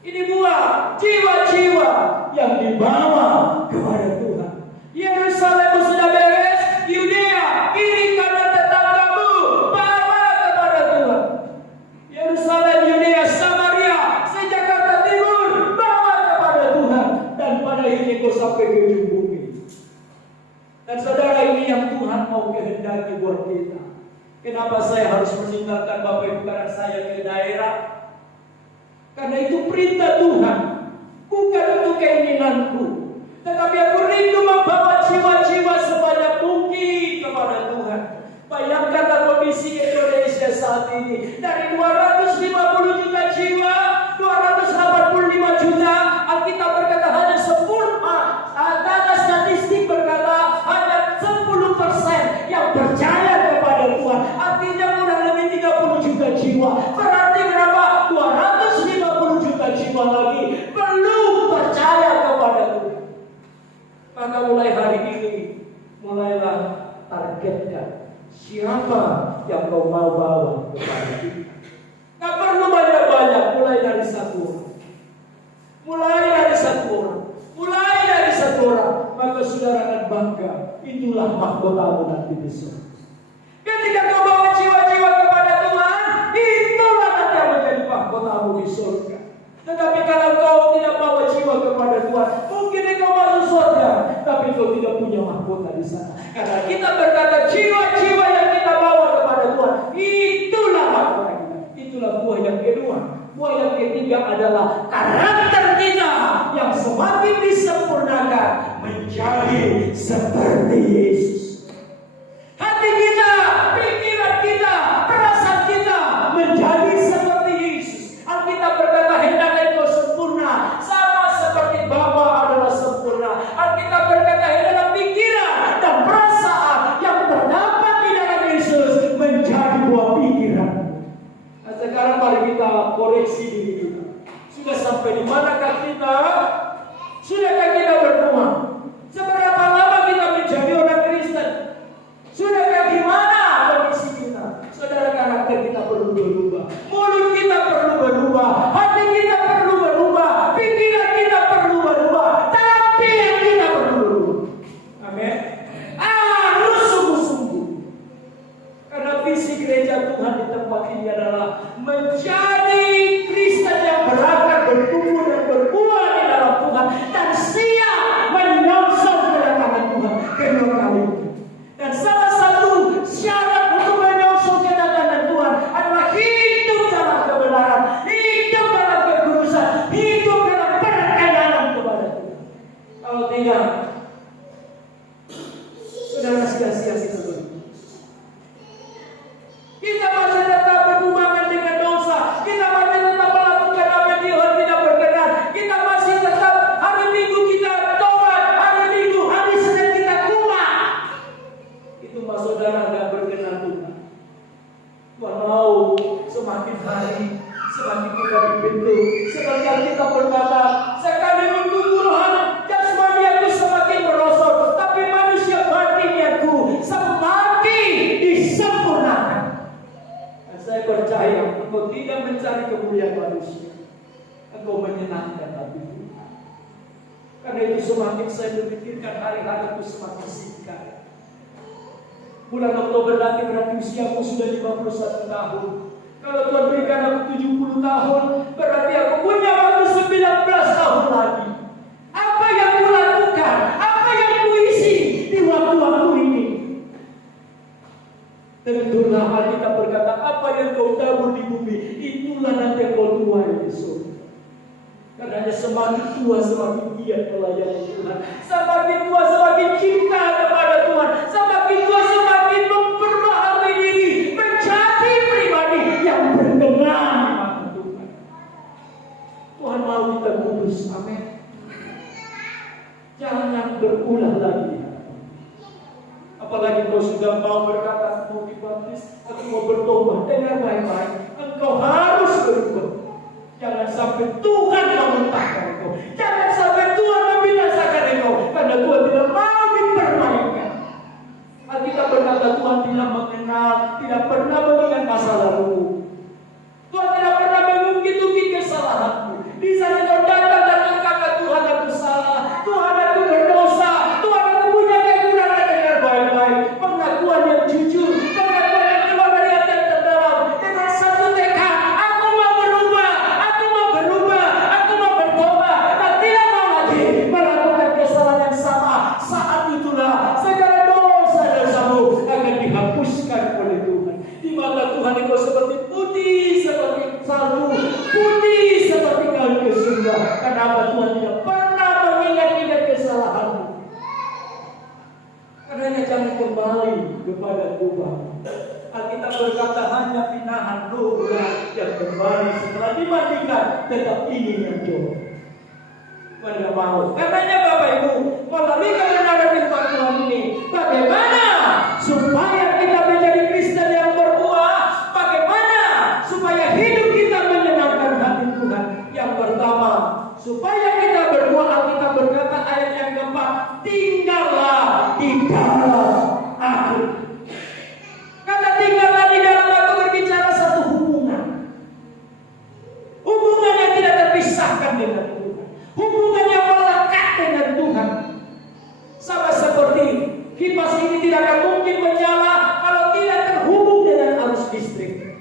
Ini buah jiwa-jiwa yang dibawa kepada Tuhan. Yerusalem sudah beres, Yudea, kiri kanan tetanggamu, bawa kepada Tuhan. Yerusalem, Yudea, Samaria, Jakarta Timur, bawa kepada Tuhan. Dan pada ini kau sampai ke ujung bumi. Dan saudara, ini yang Tuhan mau kehendaki buat kita. Kenapa saya harus meninggalkan Bapak Ibu karena saya ke daerah? Karena itu perintah Tuhan, bukan untuk keinginanku, tetapi aku rindu membawa jiwa-jiwa sebanyak mungkin kepada Tuhan. Bayangkanlah kondisi Indonesia saat ini, dari 250 juta jiwa, 285 juta, Alkitab berkata hanya 10, data statistik berkata hanya 10% yang percaya kepada Tuhan. Artinya kurang lebih 30 juta jiwa. Berarti berapa? 250 juta jiwa lagi belum percaya kepada Tuhan. Maka mulai hari ini, mulailah targetkan siapa yang kau mau bawa kepada kita. Gak perlu banyak-banyak, mulai dari satu orang. Mulai dari satu orang. Mulai dari satu orang. Maka saudara akan bangga. Itulah mahkotamu nanti besok. Ketika kau bawa jiwa-jiwa kepada Tuhan, itulah nanti yang menjadi mahkotamu di surga. Tetapi kalau kau tidak bawa jiwa kepada Tuhan, mungkin kau masuk surga, tapi kau tidak punya mahkota di sana. Karena kita berkata jiwa-jiwa yang kita bawa kepada Tuhan, itulah mahkota kita. Itulah buah yang kedua. Buah yang ketiga adalah karakter kita yang semakin disempurnakan menjadi seperti Yesus. Hati kita, pikiran kita, perasaan kita menjadi seperti Yesus. Alkitab berkata hendaklah engkau sempurna sama seperti Bapa adalah sempurna. Alkitab berkata hendaklah pikiran dan perasaan yang terdapat di dalam Yesus menjadi buah pikiran. Nah, sekarang mari kita koreksi diri kita. Sudah sampai di manakah kita? Sudahkah kita berdoa? Seberapa lama kita menjadi orang Kristen? Sudahkah di mana kondisi kita? Saudara, karakter kita perlu berubah. Mulut kita perlu berubah. Hati kita perlu berubah. Pikiran kita perlu berubah. Tapi yang kita perlu berubah. Amin. Harus sungguh-sungguh. Karena visi gereja Tuhan di tempat ini adalah menjadi Kristen yang berakar, bertumbuh dan berbuah di dalam Tuhan. Dan siap menyongsong kedatangan Tuhan kedua kali. Dan salah satu syarat untuk menyongsong kedatangan Tuhan adalah hidup dalam kebenaran, hidup dalam kekudusan, hidup dalam perkenanan kepada Tuhan. Kalau tidak, saudara sia-sia seperti itu. Kita masih tetap berhubungan dengan dosa, kita masih tetap melakukan apa yang Tuhan tidak berkenan, kita masih tetap hari Minggu kita tobat, hari Minggu, hari Senin kita kumat. Itu mas saudara tidak berkenan Tuhan. Tuhan mau semakin hari semakin kita dibentuk. Seperti kita berkata, sekali untuk Tuhan jasmani aku semakin merosot, tapi manusia batin aku semakin disempurnakan. Dan saya percaya engkau tidak mencari kemuliaan manusia, engkau menyenangkan hati Tuhan. Karena itu semakin saya memikirkan hari-hariku semakin singkat. Bulan Oktober nanti berarti usiaku sudah 51 tahun. Kalau Tuhan berikan aku 70 tahun, berarti aku punya waktu 19 tahun lagi. Apa yang kulakukan? Apa yang kuisi di waktu-waktu ini? Tentulah Alkitab berkata, apa yang kau tabur di bumi, itulah nanti yang kau tuai di surga. Karena semakin tua semakin giat melayani Tuhan, semakin tua semakin cinta kepada Tuhan, semakin tua semakin memperbaharui diri menjadi pribadi yang berkenan kepada Tuhan. Tuhan mau kita kudus, amin. Jangan berulah lagi. Apalagi kau sudah mau berkata mau dibaptis atau mau bertobat, dengar baik-baik, engkau harus berubah. Jangan sampai Tuhan memuntahkan engkau. Jangan sampai Tuhan membinasakan engkau, karena Tuhan tidak mau dipermainkan. Alkitab berkata Tuhan tidak mengenal, tidak pernah mengingat masa lalu. Tuhan tidak pernah mengungkit-ungkit kesalahanmu. Di saat engkau datang dan mengatakan Tuhan aku salah, Tuhan aku berdosa, Tuhan aku punya kekurangan, dengar baik-baik. Pengakuan yang jujur, pengakuan yang keluar dari hati yang terdalam dengan satu tekad, aku mau berubah, aku mau bertobat, dan tidak mau lagi melakukan kesalahan yang sama. Saat itulah segala dosa-dosamu akan dihapuskan oleh Tuhan. Di mata Tuhan engkau seperti putih seperti salju, putih seperti kain kesurga. Kenapa Tuhan tidak pernah mengingat-ingat kesalahanmu? Karena jangan kembali kepada Tuhan. Alkitab berkata hanya pinahan Nuh yang kembali setelah dimandikan tetap ingin yang jauh. Pada mau. Katanya Bapak Ibu, melalui kebenaran firman Tuhan ini, bagaimana supaya kita menjadi Kristen yang berbuah? Bagaimana supaya hidup kita menyenangkan hati Tuhan? Yang pertama, supaya kita berbuah, Alkitab berkata ayat yang keempat, tinggallah di dalam aku. Kata tinggallah di dalam aku berbicara satu hubungan. Hubungan yang tidak terpisahkan dengan Tuhan. Hubungan yang melekat dengan Tuhan. Sama seperti kipas ini tidak akan mungkin menyala kalau tidak terhubung dengan arus listrik.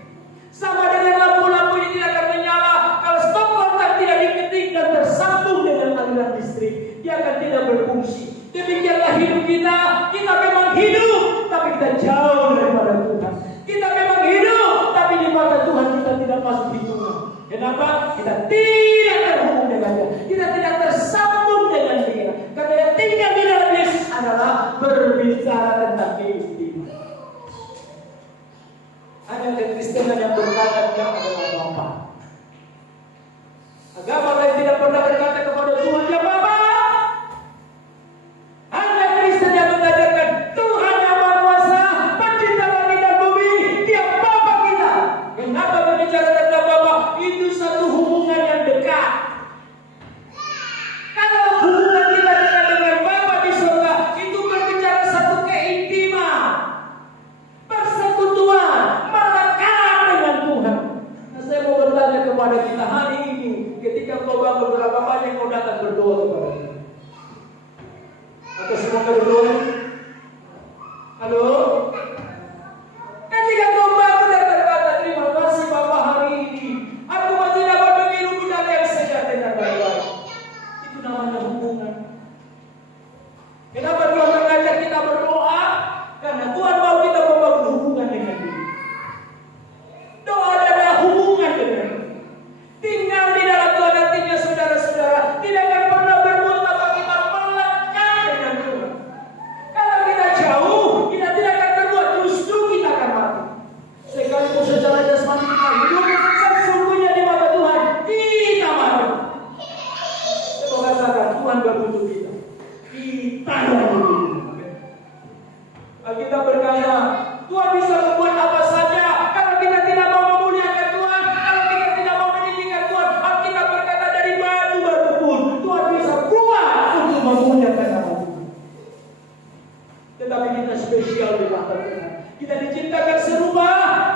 Sama dengan lampu-lampu ini tidak akan menyala kalau stop kontak tidak diketik dan tersambung dengan aliran listrik. Dia akan tidak berfungsi. Demikianlah hidup kita. Kita memang hidup, tapi kita jauh daripada Tuhan. Kita memang hidup, tapi di mata Tuhan kita tidak masuk hitungan. Kenapa? Kita tidak terhubung dengan Dia. Kita tidak tersambung dengan Dia. Karena yang tinggal di dalam Yesus adalah berbicara tentang keistimewaan. Ada kekristenan yang berkata Dia adalah Bapa. Agama lain tidak pernah berkata kepada Tuhan Dia Bapa. Hanya Kristen yang mengajarkan Tuhan yang Maha Kuasa, pencipta langit dan bumi, Dia Bapa kita. Kenapa berbicara tentang Bapa? Itu satu hubungan yang dekat. Kalau hubungan kita dengan Bapa di surga, itu berbicara satu keintiman, persekutuan, melekat dengan Tuhan. Nah, saya mau bertanya kepada kita hari ini, ketika kau bangun, berapa banyak kau datang berdoa kepada Tuhan? Atau semua berdoa? Halo? Ketika kau bangun dan berkata, terima kasih Bapa hari ini, aku masih dapat menghirup udara yang segar dan baik-baik. Itu namanya hubungan. Kenapa Tuhan mengajak kita berdoa? Karena Tuhan mau kita membangun hubungan dengan Dia. Doa adalah hubungan dengan Dia. Tinggal di dalam Tuhan, artinya saudara-saudara tidak akan pernah berbuat apa kita melekat dengan Tuhan. Kalau kita jauh, kita tidak akan berbuat, justru kita akan mati. Sekalipun secara jasmani kita hidup, sesungguhnya di mata Tuhan kita mati. Saya katakan Tuhan gak butuh kita, kita yang butuh. Kita berkata Tuhan bisa membuat apa saja kalau kita tidak mau memuliakan Tuhan, kalau kita tidak mau meninggikan Tuhan. Kita berkata dari batu-batu pun Tuhan bisa buat untuk memuliakan nama Tuhan. Tetapi kita spesial di mata Tuhan. Kita diciptakan serupa,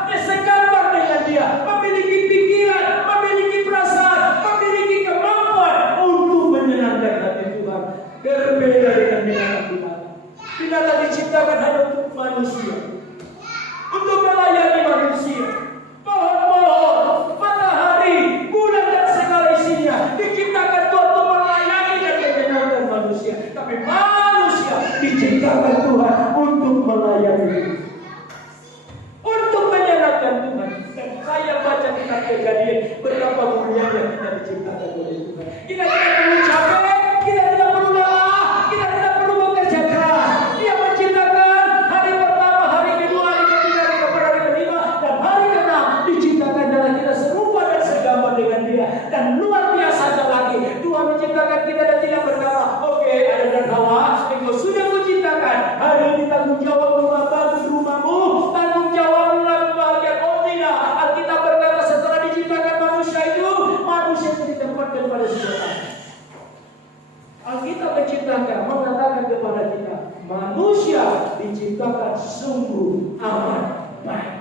segambar dengan Dia, memiliki pikiran, memiliki perasaan, memiliki kemampuan untuk menyenangkan hati Tuhan. Berbeda dengan binatang-binatang. Binatang diciptakan hanya untuk manusia, untuk melayani manusia. Pohon-pohon, matahari, bulan dan segala isinya diciptakan untuk melayani dan menyenangkan manusia. Tapi manusia diciptakan Tuhan untuk melayani, untuk menyenangkan Tuhan. Dan saya baca kitab Kejadian, betapa mulianya kita diciptakan oleh Tuhan. Kita tidak perlu capek, kita tidak perlu lelah, kita tidak perlu bekerja keras. Dia menciptakan hari pertama, hari kedua, hari ketiga, hari keempat, hari kelima, dan hari keenam diciptakan dalam kita serupa dan segambar dengan Dia. Dan luar biasa lagi, Tuhan menciptakan kita dan tidak berkata, oke, Adam dan Hawa, engkau sudah menciptakan, hari ini tanggung jawab rumah bangun rumahmu, tanggung jawab rumah bahagia kau tidak. sungguh amat baik.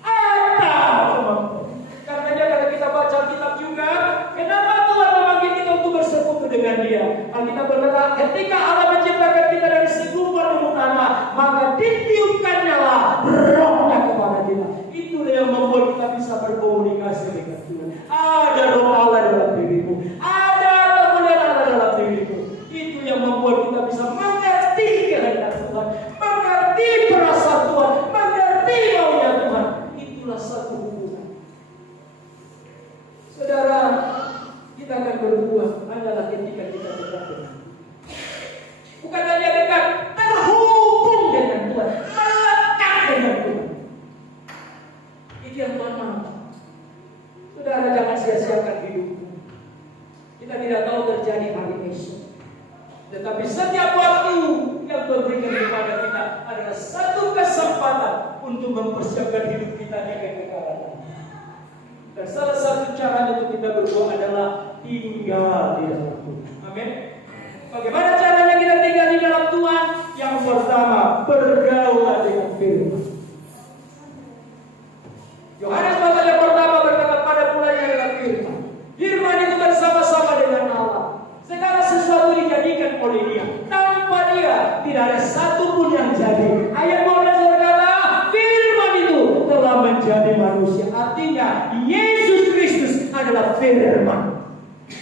Ada kemampuan. Katanya kalau kita baca kitab juga, kenapa Tuhan memanggil kita untuk bersekutu dengan Dia? Alkitab berkata, ketika Allah menciptakan kita dari segumpal debu tanah, maka ditiupkannya lah rohnya kepada kita. Itulah yang membuat kita bisa berkomunikasi dengan Tuhan. Ada roh Allah dalam dirimu, ada kemuliaan Allah dalam dirimu. Itu yang membuat kita bisa mengerti kehendak Tuhan, mengerti perasaan Tuhan, mengerti maunya Tuhan. Itulah satu hubungan. Saudara, kita akan berbuah adalah ketika kita dekat dengan Tuhan. Bukan hanya dekat, terhubung dengan Tuhan, melekat dengan Tuhan. Itu yang Tuhan mau. Saudara, jangan sia-siakan hidupmu. Kita tidak tahu terjadi hari esok. Tetapi setiap waktu yang Tuhan berikan kepada kita adalah satu kesempatan untuk mempersiapkan hidup kita di kekekalan. Dan salah satu cara untuk kita berdoa adalah tinggal di dalam Tuhan. Amin. Bagaimana caranya kita tinggal di dalam Tuhan? Yang pertama, bergaul dengan firman. Yohanes pasal yang pertama berkata, pada mulanya adalah firman. Firman itu bersama-sama dengan Allah. Segala sesuatu dijadikan oleh Dia. Tanpa Dia tidak ada satu pun yang jadi. Ayat 12 berkata, firman itu telah menjadi manusia. Artinya Yesus Kristus adalah firman.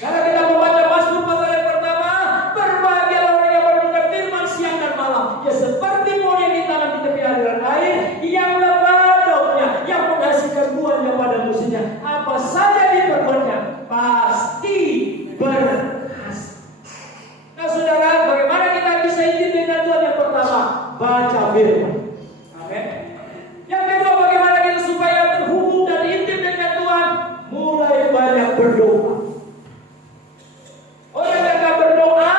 Kalau kita membaca Mazmur pasal yang pertama, berbahagialah orang yang mendengar firman siang dan malam. Ya seperti pohon yang ditanam di tepi aliran air, yang lebat daunnya, yang menghasilkan buahnya pada musimnya. Apa saja diperbuatnya pasti berhasil. Nah saudara, bagaimana kita bisa intim dengan Tuhan? Yang pertama, baca firman. Amin. Yang kedua, bagaimana kita supaya terhubung dan intim dengan Tuhan? Mulai banyak berdoa. Orang yang gak berdoa,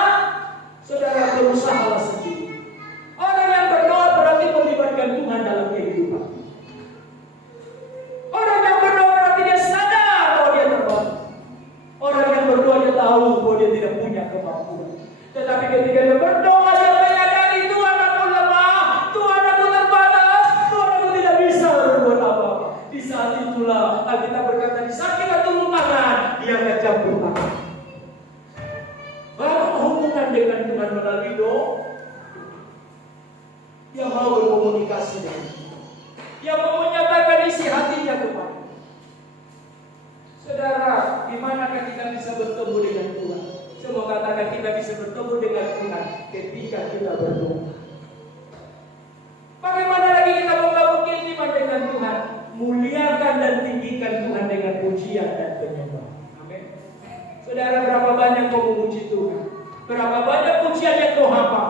saudara, berusaha sendiri. Orang yang berdoa berarti melibatkan Tuhan dalam kehidupan. Orang yang berdoa berarti dia sadar bahwa dia terbatas. Orang yang berdoa dia tahu bahwa dia tidak punya kemampuan. Tetapi ketika dia berdoa, dia menyadari Tuhan, aku lemah, Tuhan, aku terbatas, Tuhan, aku tidak bisa berbuat apa-apa. Di saat itulah Alkitab berkata, di saat kita turun tangan, Dia akan campur tangan. Bangun hubungan dengan Tuhan melalui doa. Dia mau berkomunikasi dengan Tuhan. Dia mau menyatakan isi hatinya kepada. Saudara, di manakah kita bisa bertemu dengan Tuhan? Semua katakan kita bisa bertemu dengan Tuhan ketika kita berdoa. Bagaimana lagi kita membangun keintiman dengan Tuhan? Muliakan dan tinggikan Tuhan dengan pujian dan penyembahan. Amin. Saudara, berapa banyak kau memuji Tuhan? Berapa banyak pujian yang kau hafal?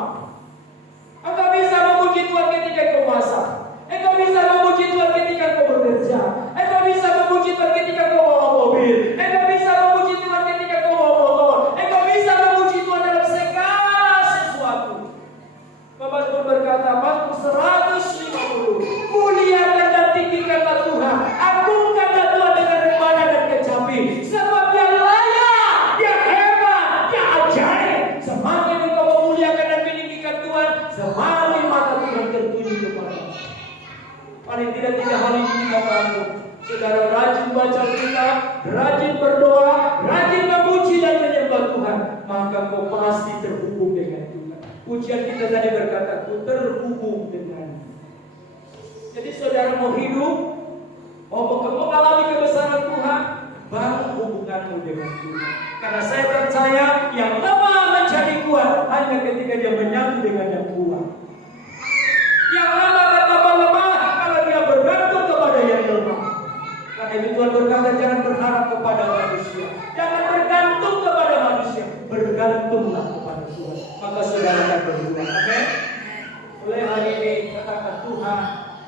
Engkau bisa memuji Tuhan ketika kau masak. Engkau bisa memuji Tuhan ketika kau bekerja. Engkau bisa memuji Tuhan ketika kau bawa mobil. Engkau bisa memuji Tuhan ketika kau bawa motor. Engkau bisa memuji Tuhan dalam segala sesuatu. Mazmur berkata, Mazmur 150, muliakan dan tinggikanlah Tuhan, agungkanlah Tuhan dengan rebana dan kecapi, sebab Dia layak, Dia hebat, Dia ajaib. Semakin engkau memuliakan dan meninggikan Tuhan, semakin mata Tuhan tertuju kepada. Paling tidak 3 hal ini kita bangun. Saudara, rajin baca kitab, rajin berdoa, rajin memuji dan menyembah Tuhan, maka kau pasti terhubung dengan Tuhan. Ujian kita tadi berkata, ku terhubung dengan. Jadi saudara mau hidup, mau mengalami kebesaran Tuhan, bangun hubunganmu dengan Tuhan. Karena saya percaya yang lemah menjadi kuat hanya ketika dia menyatu dengan yang kuat. Yang lemah bertambah lemah kalau dia bergantung kepada yang lemah. Karena itu Tuhan berkata, jangan berharap kepada manusia, jangan bergantung kepada manusia, bergantunglah kepada Tuhan. Maka saudara akan berubah. Amin. Mulai hari ini katakan, Tuhan,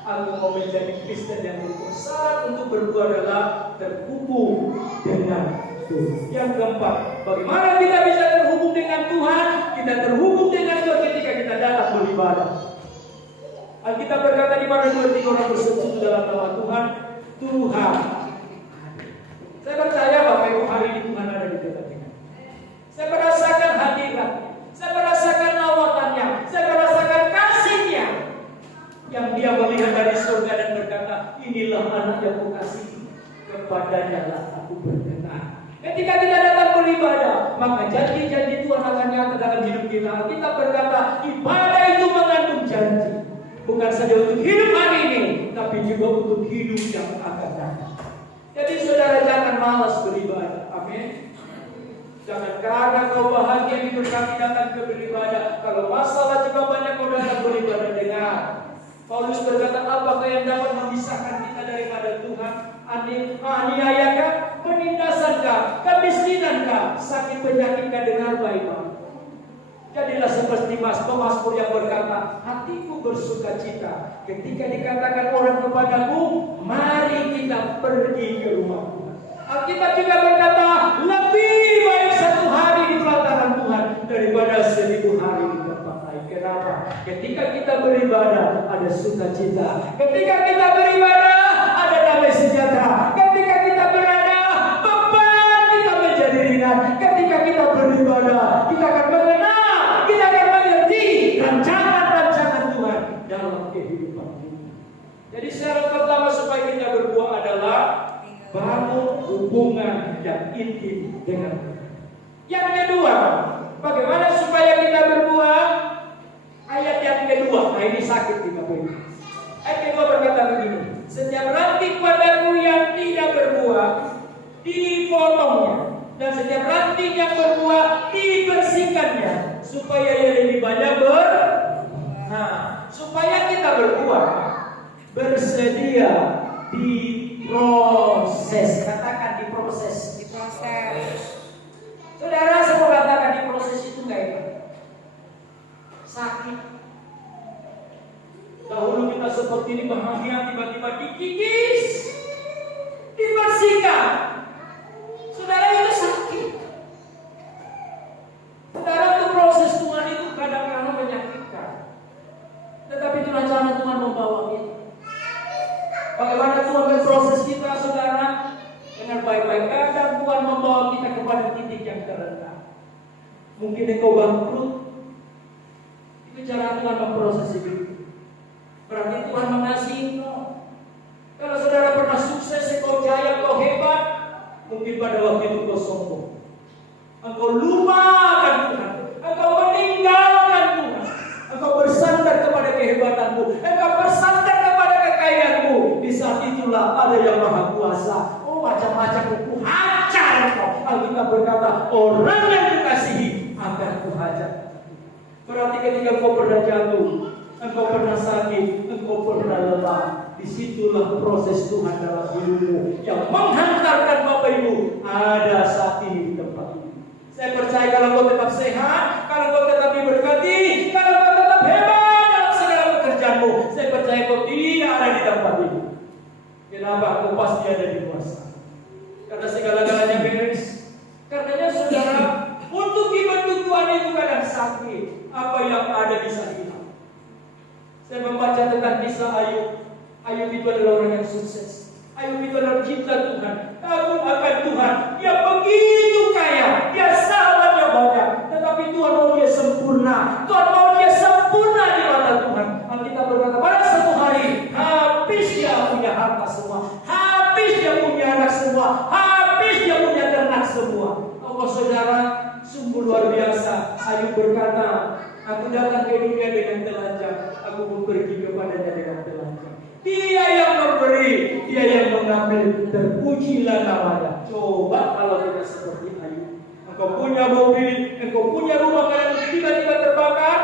aku mau menjadi Kristen yang bersyarat untuk berdoa adalah terhubung dengan Tuhan. Yang keempat, bagaimana kita bisa terhubung dengan Tuhan? Kita terhubung dengan Tuhan ketika kita datang beribadah. Alkitab berkata, di mana 2-3 orang bersekutu dalam nama Tuhan, Tuhan. Saya percaya Bapak Ibu hari ini Tuhan ada di tengah-tengah. Saya merasakan hadirat, saya merasakan lawatannya, saya merasakan kasihnya yang Dia yang melihat dari surga dan berkata, inilah anak yang kukasihi, kepadanya lah aku berkenan. Ketika kita datang beribadah, maka janji-janji Tuhan akan nyata dalam hidup kita. Kita berkata, ibadah itu mengandung janji. Bukan saja untuk hidup hari ini, tapi juga untuk hidup yang akan datang. Jadi saudara jangan malas beribadah. Amin. Jangan karena kau bahagia diberkati datang ke beribadah. Kalau masalah juga banyak kau datang beribadah. Dengar, Paulus berkata, apakah yang dapat memisahkan kita daripada Tuhan? Aniayakah, penindasankah, kemiskinankah, sakit penyakitkah? Dengar baik-baik. Jadilah seperti pemazmur yang berkata, hatiku bersuka cita ketika dikatakan orang kepadaku, mari kita pergi ke rumah Tuhan. Alkitab juga berkata, lebih baik satu hari di pelataran Tuhan daripada 1000 hari di tempat lain. Kenapa? Ketika kita beribadah ada sukacita. Ketika kita beribadah ada damai sejahtera. Ketika kita berada, beban kita menjadi ringan. Ketika kita beribadah, kita akan mengenal, kita akan mengerti rancangan-rancangan Tuhan dalam kehidupan kita. Jadi syarat pertama supaya kita berbuah adalah bangun hubungan yang intim dengan Tuhan. Yang kedua, bagaimana supaya kita berbuah? Ayat yang kedua, nah ini sakit di KPI. Ayat kedua berkata begini, setiap ranting padaku yang tidak berbuah dipotongnya, dan setiap ranting yang berbuah dibersihkannya, supaya yang lebih banyak supaya kita berbuah, bersedia diproses. Katakan diproses. Saudara, saya mau katakan diproses itu kayak sakit. Dahulu kita seperti ini bahagia, tiba-tiba dikikis, dibersihkan. Saudara, itu sakit. Saudara, itu proses Tuhan itu kadang-kadang menyakitkan. Tetapi itu rencana Tuhan membawa kita. Bagaimana Tuhan berproses kita, saudara? Dengan baik-baik. Kadang Tuhan membawa kita kepada titik yang terendah. Mungkin engkau bangkrut. Itu cara Tuhan memproses hidup. Berarti Tuhan mengasihi engkau. Kalau saudara pernah sukses, engkau jaya, engkau hebat, mungkin pada waktu itu engkau sombong. Engkau lupakan Tuhan. Engkau meninggalkan Tuhan. Engkau bersandar kepada kehebatanmu. Engkau bersandar kepada kekayaanmu. Di saat itulah ada yang maha kuasa. Oh, macam-macam ku hajar engkau. Alkitab berkata, orang yang dikasihi akan kuhajar. Berarti ketika engkau pernah jatuh, engkau pernah sakit, engkau pernah lelah, disitulah proses Tuhan dalam hidupmu yang menghantarkan Bapak Ibu ada saat ini di tempat ini. Saya percaya kalau kau tetap sehat, kalau kau tetap diberkati, kalau kau tetap hebat dalam segala pekerjaanmu, saya percaya kau tidak ada di tempat ini. Kenapa? Kau pasti ada di luar sana. Karena segala-galanya beres. Karenanya saudara, untuk dibentuk Tuhan itu kadang sakit. Apa yang ada bisa hilang. Saya membaca tentang kisah Ayub. Ayub itu adalah orang yang sukses. Ayub itu adalah cipta Tuhan, kagum akan Tuhan. Dia begitu kaya, dia sahabatnya banyak, tetapi Tuhan mau dia sempurna. Tuhan mau dia sempurna di mata Tuhan. Alkitab berkata, pada satu hari habis dia punya harta semua, habis dia punya anak semua, habis dia punya ternak semua. Oh saudara, sungguh luar biasa. Ayub berkata, aku datang ke dunia dengan telanjang, aku pun pergi kepadanya dengan telanjang. Dia yang memberi, dia yang mengambil, terpujilah namanya. Coba kalau kita seperti Ayub. Engkau punya mobil, engkau punya rumah yang tiba-tiba terbakar,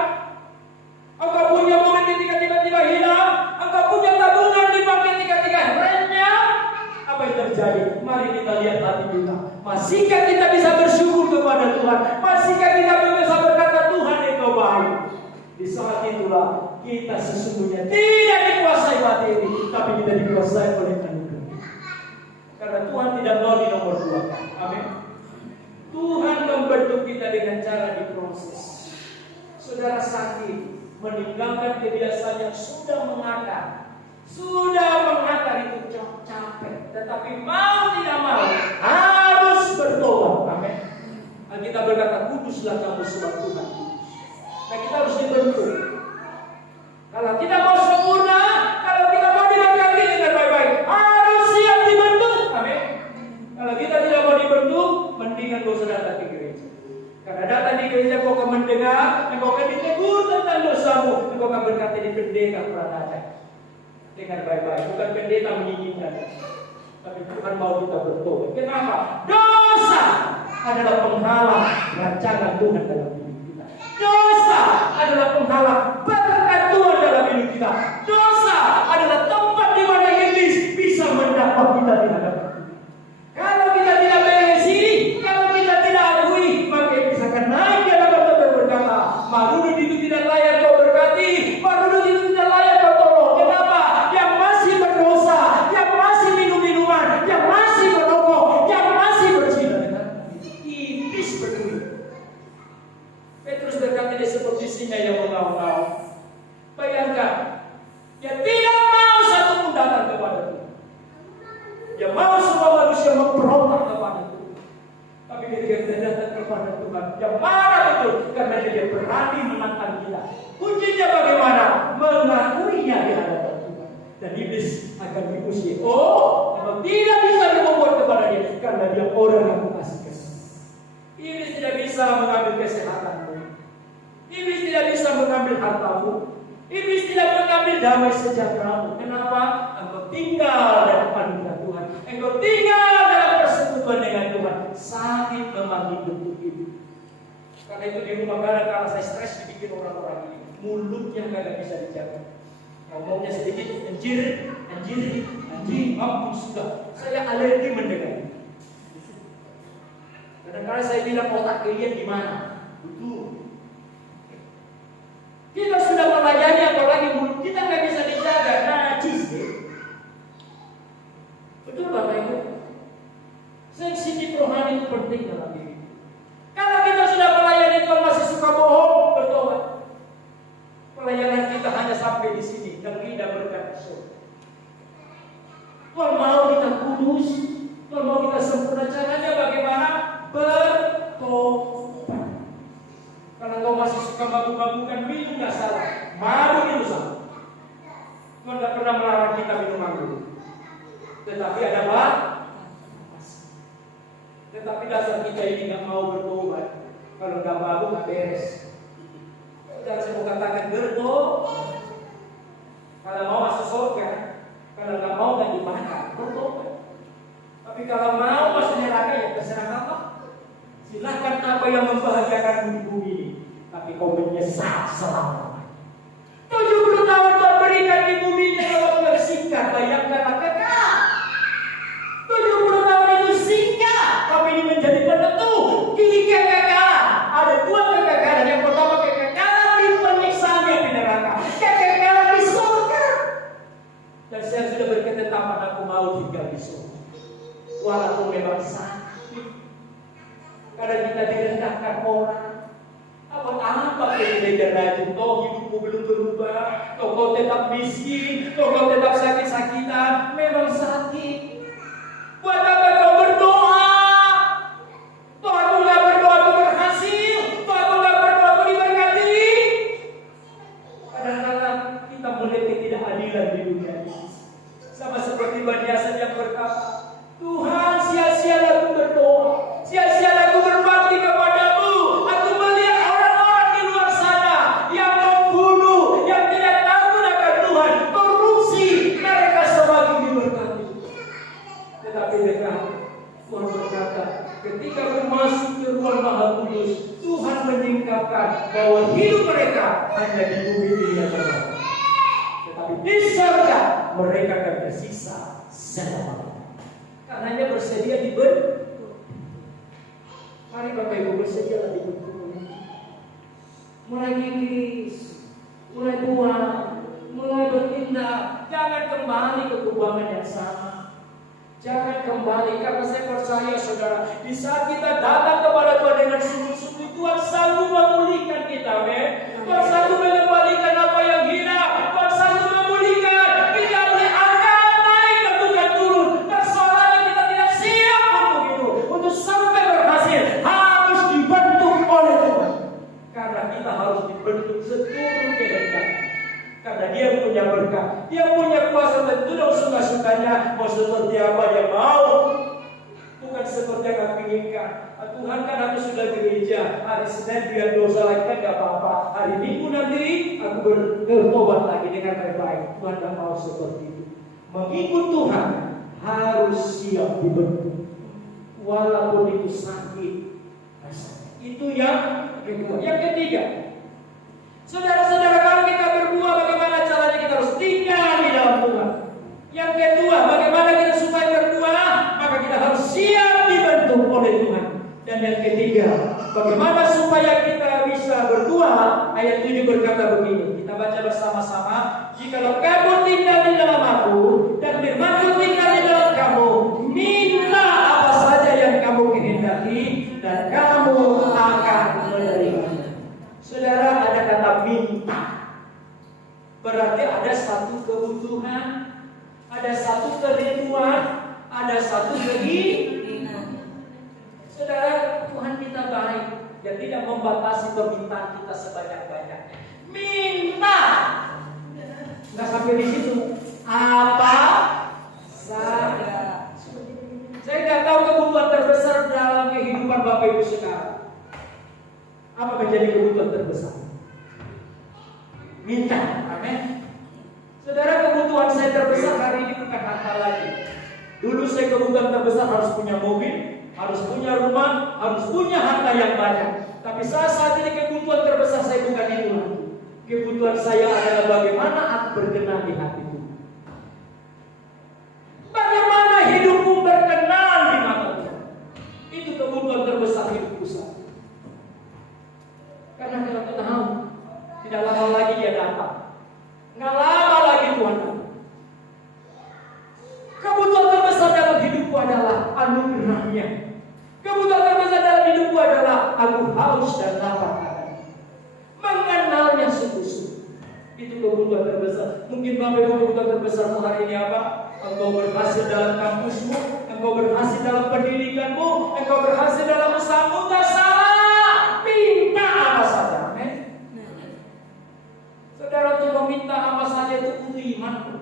engkau punya mobil tiba-tiba hilang, engkau punya tabungan di bank tiba-tiba renyah. Apa yang terjadi? Mari kita lihat hati kita. Masihkah kita bisa bersyukur kepada Tuhan? Masihkah kita bisa berkata, Tuhan engkau baik? Di saat itulah kita sesungguhnya tidak dikuasai materi, tapi kita dikuasai oleh anugerah. Karena Tuhan tidak mau dinomor duakan. Amin. Tuhan membentuk kita dengan cara diproses. Saudara sakit, meninggalkan kebiasaan yang sudah mengakar. Sudah mengakar itu capek, tetapi mau tidak mau harus bertobat. Amin. Kita berkata, kuduslah kamu sebab Tuhan kudus. Nah, kita harus dibentuk. Kalau tidak mau sempurna, Dengar baik-baik, bukan pendeta menginginkan, tapi Tuhan mau kita bertobat. Kenapa? Dosa adalah penghalang rancangan Tuhan dalam hidup kita. Dosa adalah penghalang berkat Tuhan dalam hidup kita. Dosa adalah tempat di mana iblis bisa mendakwa kita di hadapan Tuhan. Kalau kita tidak beres ini, kalau kita tidak akui, maka iblis akan naik di hadapan Tuhan dan berkata, Marudut itu tidak layak kau berkati, Marudut itu tidak layak kau tolong. Kenapa? Yang masih berdosa, yang masih minum minuman, yang masih merokok, yang masih berzina dengan iblis berdua. Petrus berkata dia seperti singa yang mengaum-ngaum. Bayangkan, dia tidak mau satu pun datang kepada Tuhan. Dia mau semua manusia memberontak kepada Tuhan. Tapi ketika dia datang kepada Tuhan, dia marah betul karena dia berani menantang kita. Kuncinya bagaimana? Mengakuinya di hadapan Tuhan. Dan iblis akan diusir. Oh, kalau tidak bisa dibuat kepada dia karena dia orang yang kasih kasih. Iblis tidak bisa mengambil kesehatanmu. Iblis tidak bisa mengambil hartamu. Iblis tidak mengambil damai sejahteramu. Kenapa? Engkau tinggal dalam anugerah Tuhan. Engkau tinggal dalam persekutuan dengan Tuhan. Sakit memanggil bentuk itu. Karena itu di rumah kadang-kadang saya stres dibikin orang-orang ini. Mulutnya nggak bisa dijaga. Ngomongnya sedikit, anjir, ampun sudah. Saya alergi mendengar. Kadang-kadang saya bilang otak kalian gimana? Betul. Kita sudah melayani, apalagi mulut kita nggak bisa dijaga, najis. Betul Bapak Ibu? Sensitif rohani itu penting dalam diri. Kalau kita sudah melayani Tuhan masih suka bohong, bertobat. Pelayanan kita hanya sampai di sini dan tidak berkat surga. Tuhan mau kita kudus, Tuhan mau kita sempurna. Caranya bagaimana? Bertobat. Kalau kau masih suka mabuk-mabukan, minum nggak salah, mabuk itu salah. Tuhan nggak pernah melarang kita minum mabuk. Tetapi ada apa? Tetapi dasar kita ini nggak mau bertobat. Kalau nggak mabuk nggak beres. Jangan saya mau katakan bertobat. Kalau mau masuk surga, kalau nggak mau dan dimakan, bertobat. Tapi kalau mau masuk neraka ya terserah apa. Silahkan apa yang membahagiakan di bumi ini, tapi kau menyesal selama 70 tahun Tuhan berikan di bumi ini dalam waktu singkat. Bayangkan kekal. 70 tahun itu singkat, tapi ini menjadi penentu. Kini kekekalan. Ada dua kekekalan. Yang pertama kekekalan di penyiksaan yang di neraka, kekekalan di surga. Dan saya sudah berketetapan aku mau tinggal di surga, walaupun memang sakit. Kadang kita direndahkan orang. Apa privilege rajin? Toh hidupmu belum berubah. Toh kau tetap miskin. Toh kau tetap sakit-sakitan. Memang sakit. Buat apa kau berdoa? Toh aku nggak berdoa aku berhasil. Toh aku nggak berdoa aku diberkati. Kadang-kadang kita melihat ketidakadilan di dunia ini. Sama seperti Bani Hasan yang berkata, Tuhan, sia-sialah aku berdoa. Sia-sialah aku berbakti kepadamu. Aku melihat orang-orang di luar sana yang membunuh, yang tidak takut akan Tuhan, korupsi, mereka semakin diberkati. Tetapi Tuhan berkata, ketika aku masuk ke ruang Maha Kudus, Tuhan meningkatkan bahwa hidup mereka hanya di bumi ini yang terbaik. Tetapi di surga mereka akan tersiksa selama-lamanya. Karenanya bersedia dibentuk. Mari Bapak Ibu bersedialah dibentuk ini. Mulai kikis, mulai buang, mulai bertindak. Jangan kembali ke keuangan yang sama. Jangan kembali, karena saya percaya saudara, di saat kita datang kepada Tuhan dengan sungguh-sungguh, Tuhan sanggup memulihkan kita, men. Tuhan sanggup mengembalikan apa yang hilang. Tuhan sanggup memulihkan. Tidak akan naik dan bukan turun. Persoalannya kita tidak siap untuk itu. Untuk sampai berhasil harus dibentuk oleh Tuhan. Karena kita harus dibentuk seturut kehendak. Karena Dia punya berkat, Dia punya kuasa, tentu dong suka-sukanya mau seperti apa Dia mau. Bukan seperti yang aku inginkan. Tuhan kan aku sudah gereja, hari Senin biar dosa lagi kan gak apa-apa. Hari Minggu nanti aku bertobat lagi dengan baik-baik. Tuhan tak mau seperti itu. mengikut Tuhan harus siap dibentuk, walaupun itu sakit. Itu yang kedua. Yang ketiga, saudara-saudara, kalau kita berbuah, bagaimana caranya kita harus tinggal di dalam Tuhan. Yang kedua, bagaimana kita supaya berbuah, maka kita harus siap dibentuk oleh Tuhan. Dan yang ketiga, bagaimana supaya kita bisa berbuah. Ayat 7 berkata begini, kita baca bersama-sama. Jikalau kamu tinggal di dalam aku dan firman-Ku tinggal di dalam kamu, minta apa saja yang kamu kehendaki dan kamu akan menerima. Saudara, ada kata minta, berarti ada satu kebutuhan, ada satu kerinduan, ada satu keinginan. Saudara, Tuhan kita baik dan tidak membatasi permintaan kita sebanyak-banyaknya. Minta, nggak sampai di situ. Apa saja. Saya nggak tahu kebutuhan terbesar dalam kehidupan Bapak Ibu sekarang. Apa menjadi kebutuhan terbesar? Minta, amin. Saudara, kebutuhan saya terbesar hari ini bukan harta lagi. Dulu saya kebutuhan terbesar harus punya mobil, harus punya rumah, harus punya harta yang banyak. Tapi saat ini kebutuhan terbesar saya bukan itu lagi. Kebutuhan saya adalah bagaimana aku berkenan di hatimu. Bagaimana hidupmu berkenan di mata Tuhan. Itu kebutuhan terbesar hidupku saat. Karena kita tahu tidak lama lagi Dia datang. Nggak lama lagi Tuhan datang. Kebutuhan terbesar dalam hidupku adalah anugerah-Nya. Kebutuhan terbesar dalam hidupku adalah aku haus dan lapar akan mengenalnya sungguh-sungguh. Itu kebutuhan terbesar. Mungkin Bapak Ibu, kebutuhan terbesarmu hari ini apa? Engkau berhasil dalam kampusmu, engkau berhasil dalam pendidikanmu, engkau berhasil dalam usahamu. Tak salah, minta apa saja. Saudara, untuk meminta apa saja itu butuh imanmu.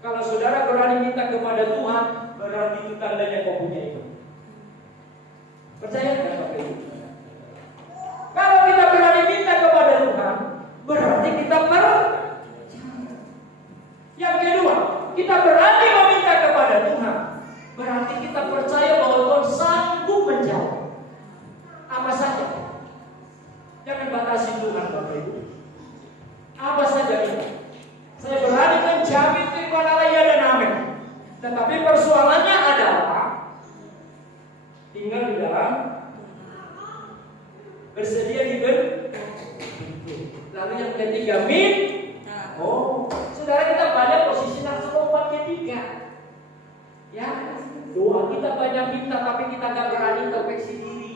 Kalau saudara berani minta kepada Tuhan, berarti itu tandanya kau punya iman. Percaya tidak Bapak Ibu? Kalau kita berani minta kepada Tuhan, berarti kita percaya. Yang kedua, kita berani meminta kepada Tuhan, berarti kita percaya bahwa Tuhan sanggup menjawab apa saja. Jangan batasi Tuhan Bapak Ibu. Apa saja itu. Saya berani menjamin firman Allah ya dan amin. Tetapi persoalannya adalah tinggal di dalam, bersedia dibentuk. Lalu yang ketiga, oh, saudara, kita banyak posisi langsung lompat ketiga. Ya, doa kita banyak minta, tapi kita nggak berani introspeksi diri.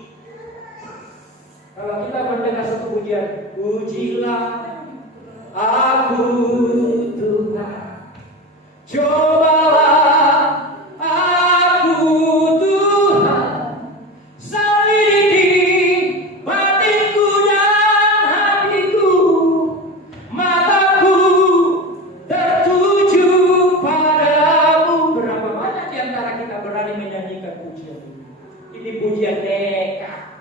Kalau kita mendengar satu pujian, pujilah aku Tuhan, cobalah aku Tuhan, selidiki batinku dan hatiku, mataku tertuju padamu. Berapa banyak di antara kita berani menyanyikan pujian ini? Ini pujian nekat.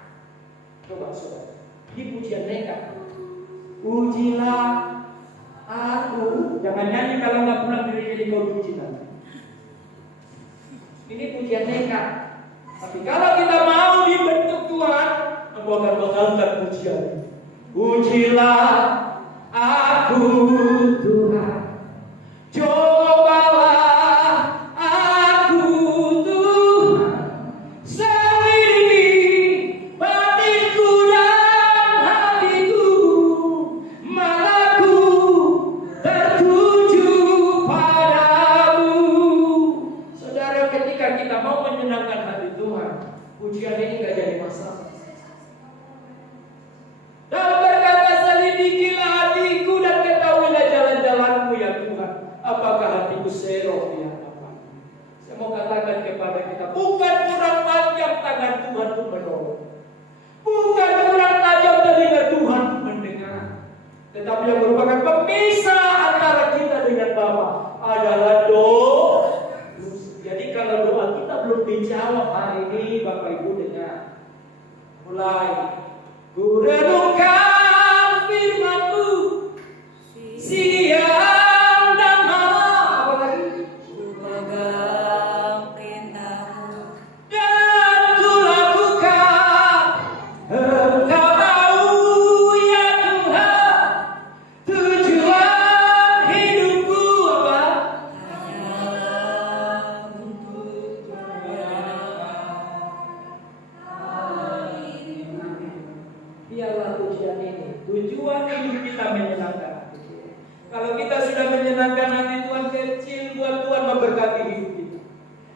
Coba saudara, ini pujian nekat. Pujilah aku, jangan nyanyi kalau nggak pulang diri kau puji nanti. Ini pujian nekat. Tapi kalau kita mau dibentuk Tuhan, aku akan mengalami pujian. Pujilah aku Tuhan, cobalah aku Tuhan, selidiki batinku dan hatiku, mataku tertuju padamu. Saudara, ketika kita mau menyenangkan hati Tuhan, pujian ini gak jadi masalah. Dan berkata, selidikilah hatiku dan ketahuilah jalan-jalanmu ya Tuhan, apakah hatiku serong di hadapan. Saya mau katakan kepada kita, bukan kurang tajam tangan Tuhan untuk menolong, bukan kurang tajam telinga Tuhan untuk mendengar, tetapi yang merupakan pemisah antara kita dengan Bapa adalah doa. Jadi kalau doa kita belum dijawab hari ini, Bapak Ibu dengar. Mulai, ku renungkan firman-Mu siang dan malam. Apa lagi? memberkati hidup kita.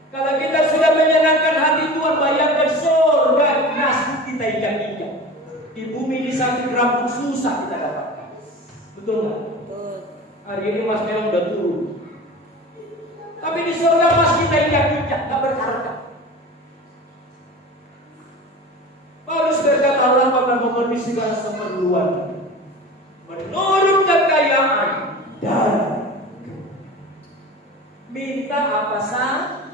Kalau kita sudah menyenangkan hati Tuhan, bayangkan surga nasi kita injak-injak. Di bumi ini sakit rambut susah kita dapatkan. Betul nggak? Hari ini Mas Meong udah turun. Tapi di surga Mas kita injak-injak, nggak berharga. Paulus berkata Allah akan memenuhi segala keperluan menurut kekayaan dan minta apa saja.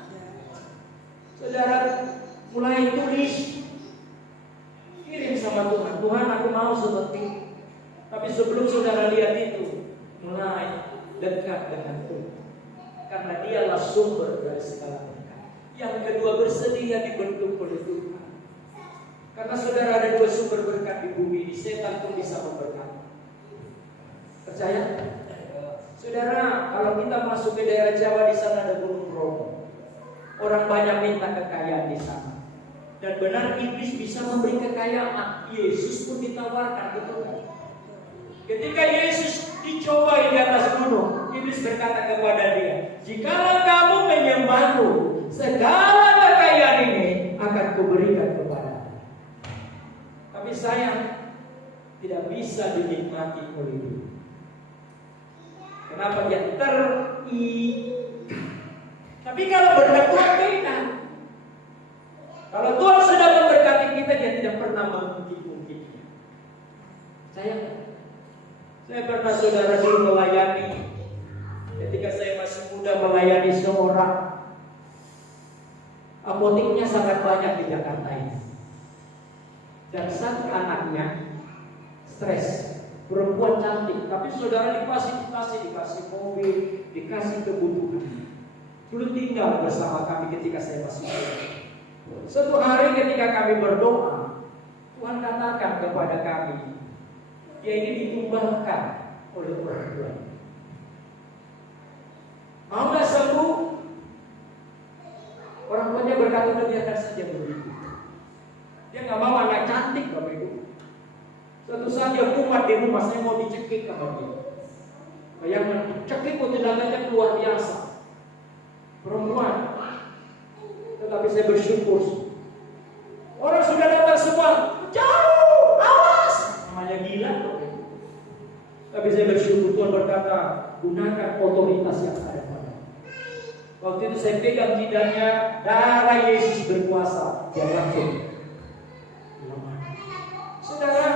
Saudara mulai tulis, kirim sama Tuhan. Tuhan, aku mau seperti. Tapi sebelum saudara lihat itu, mulai dekat dengan Tuhan, karena Dialah sumber dari segala berkat. Yang kedua, bersedia dibentuk oleh Tuhan. Karena saudara ada dua sumber berkat di bumi ini, setan pun bisa memberkati. Percaya? Saudara, kalau kita masuk ke daerah Jawa, di sana ada Gunung Bromo. Orang banyak minta kekayaan di sana. Dan benar iblis bisa memberi kekayaan. Yesus pun ditawarkan, betul kan? Ketika Yesus dicobai di atas gunung, iblis berkata kepada dia, "Jikalau kamu menyembahku, segala kekayaan ini akan kuberikan kepada." Tapi sayang, tidak bisa dinikmati oleh dia. Kenapa? Dia Tapi kalau berkat Tuhan beda. Kalau Tuhan sudah memberkati kita, dia tidak pernah mengungkit-ungkitnya. Saya pernah saudara dulu melayani. Ketika saya masih muda melayani seorang, apoteknya sangat banyak di Jakarta ini. Dan satu anaknya stres, perempuan cantik, tapi saudara dikasih mobil, dikasih kebutuhan. Dulu tinggal bersama kami ketika saya masih muda. Suatu hari ketika kami berdoa, Tuhan katakan kepada kami, dia ini ditumbangkan oleh orang tua. Mau nggak sembuh? Orang tuanya berkata, biarkan saja begitu. Dia nggak mau anak cantik Bapak Ibu. Suatu saat dia kumat di rumah, saya mau dicekik sama dia. Bayangkan, cekik itu tenaganya luar biasa. Perempuan. Tetapi saya bersyukur. Orang sudah datang semua, jauh, awas. Namanya gila. Tapi saya bersyukur Tuhan berkata, gunakan otoritas yang ada pada. Waktu itu saya pegang lidahnya, darah Yesus berkuasa. Dia langsung. Saudara,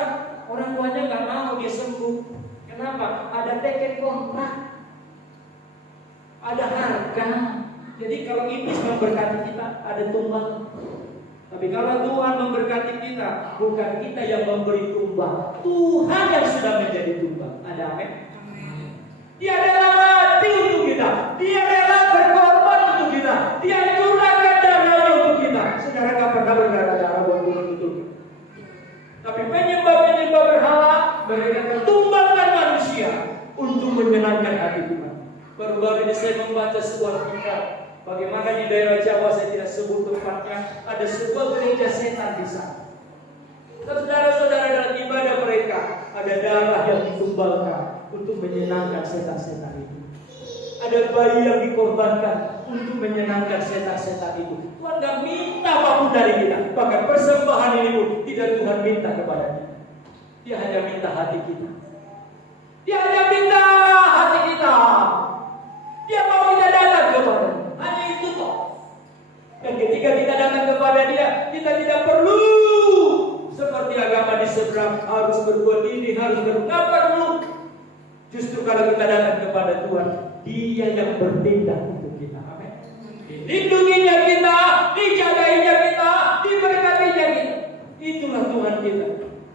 orang tuanya nggak mau dia sembuh. Kenapa? Ada teken kontrak, ada harga. Jadi kalau iblis memberkati kita, ada tumbang. Tapi kalau Tuhan memberkati kita, bukan kita yang memberi tumbang, Tuhan yang sudah menjadi tumbang. Ada amin? Dia rela mati untuk kita, dia rela berkorban untuk kita, dia curahkan darahnya untuk kita. Saudara nggak pernah berdarah-darah buat Tuhan betul. Tapi penyembah-penyembah berhala, mereka bertumbangkan manusia untuk menyenangkan hati Tuhan. Baru-baru ini saya membaca sebuah kitab. Bagaimana di daerah Jawa, saya tidak sebut tempatnya, ada sebuah gereja setan di sana. Saudara-saudara, dalam ibadah mereka ada darah yang ditumbangkan untuk menyenangkan setan-setan itu. Ada bayi yang dikorbankan untuk menyenangkan setan-setan itu. Tuhan tidak minta apapun dari kita. Bahkan persembahan ini pun tidak Tuhan minta kepada kita. Dia hanya minta hati kita. Dia hanya minta hati kita. Dia mau kita datang kepada Dia. Hanya itu kok. Dan ketika kita datang kepada Dia, kita tidak perlu seperti agama di seberang harus berbuat ini, harus berbuat. Tidak perlu. Justru kalau kita datang kepada Tuhan, Dia yang bertindak untuk kita. Amin. Dilindunginya kita, dijagainya kita, diberkatinya kita. Itulah Tuhan kita.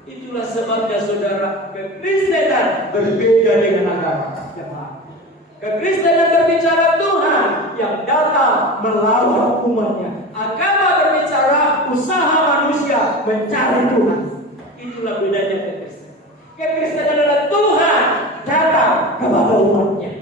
Itulah sebabnya saudara, kekristenan berbeda dengan agama yang lain. Kekristenan berbicara Tuhan yang datang melawan umatnya. Agama berbicara usaha manusia mencari Tuhan. Itulah bedanya kekristenan. Kekristenan adalah Tuhan datang kepada umatnya.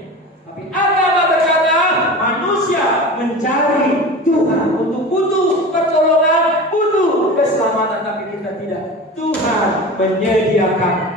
Tapi agama berkata manusia mencari Tuhan untuk butuh pertolongan, butuh keselamatan. Tapi kita tidak. Tuhan menyediakan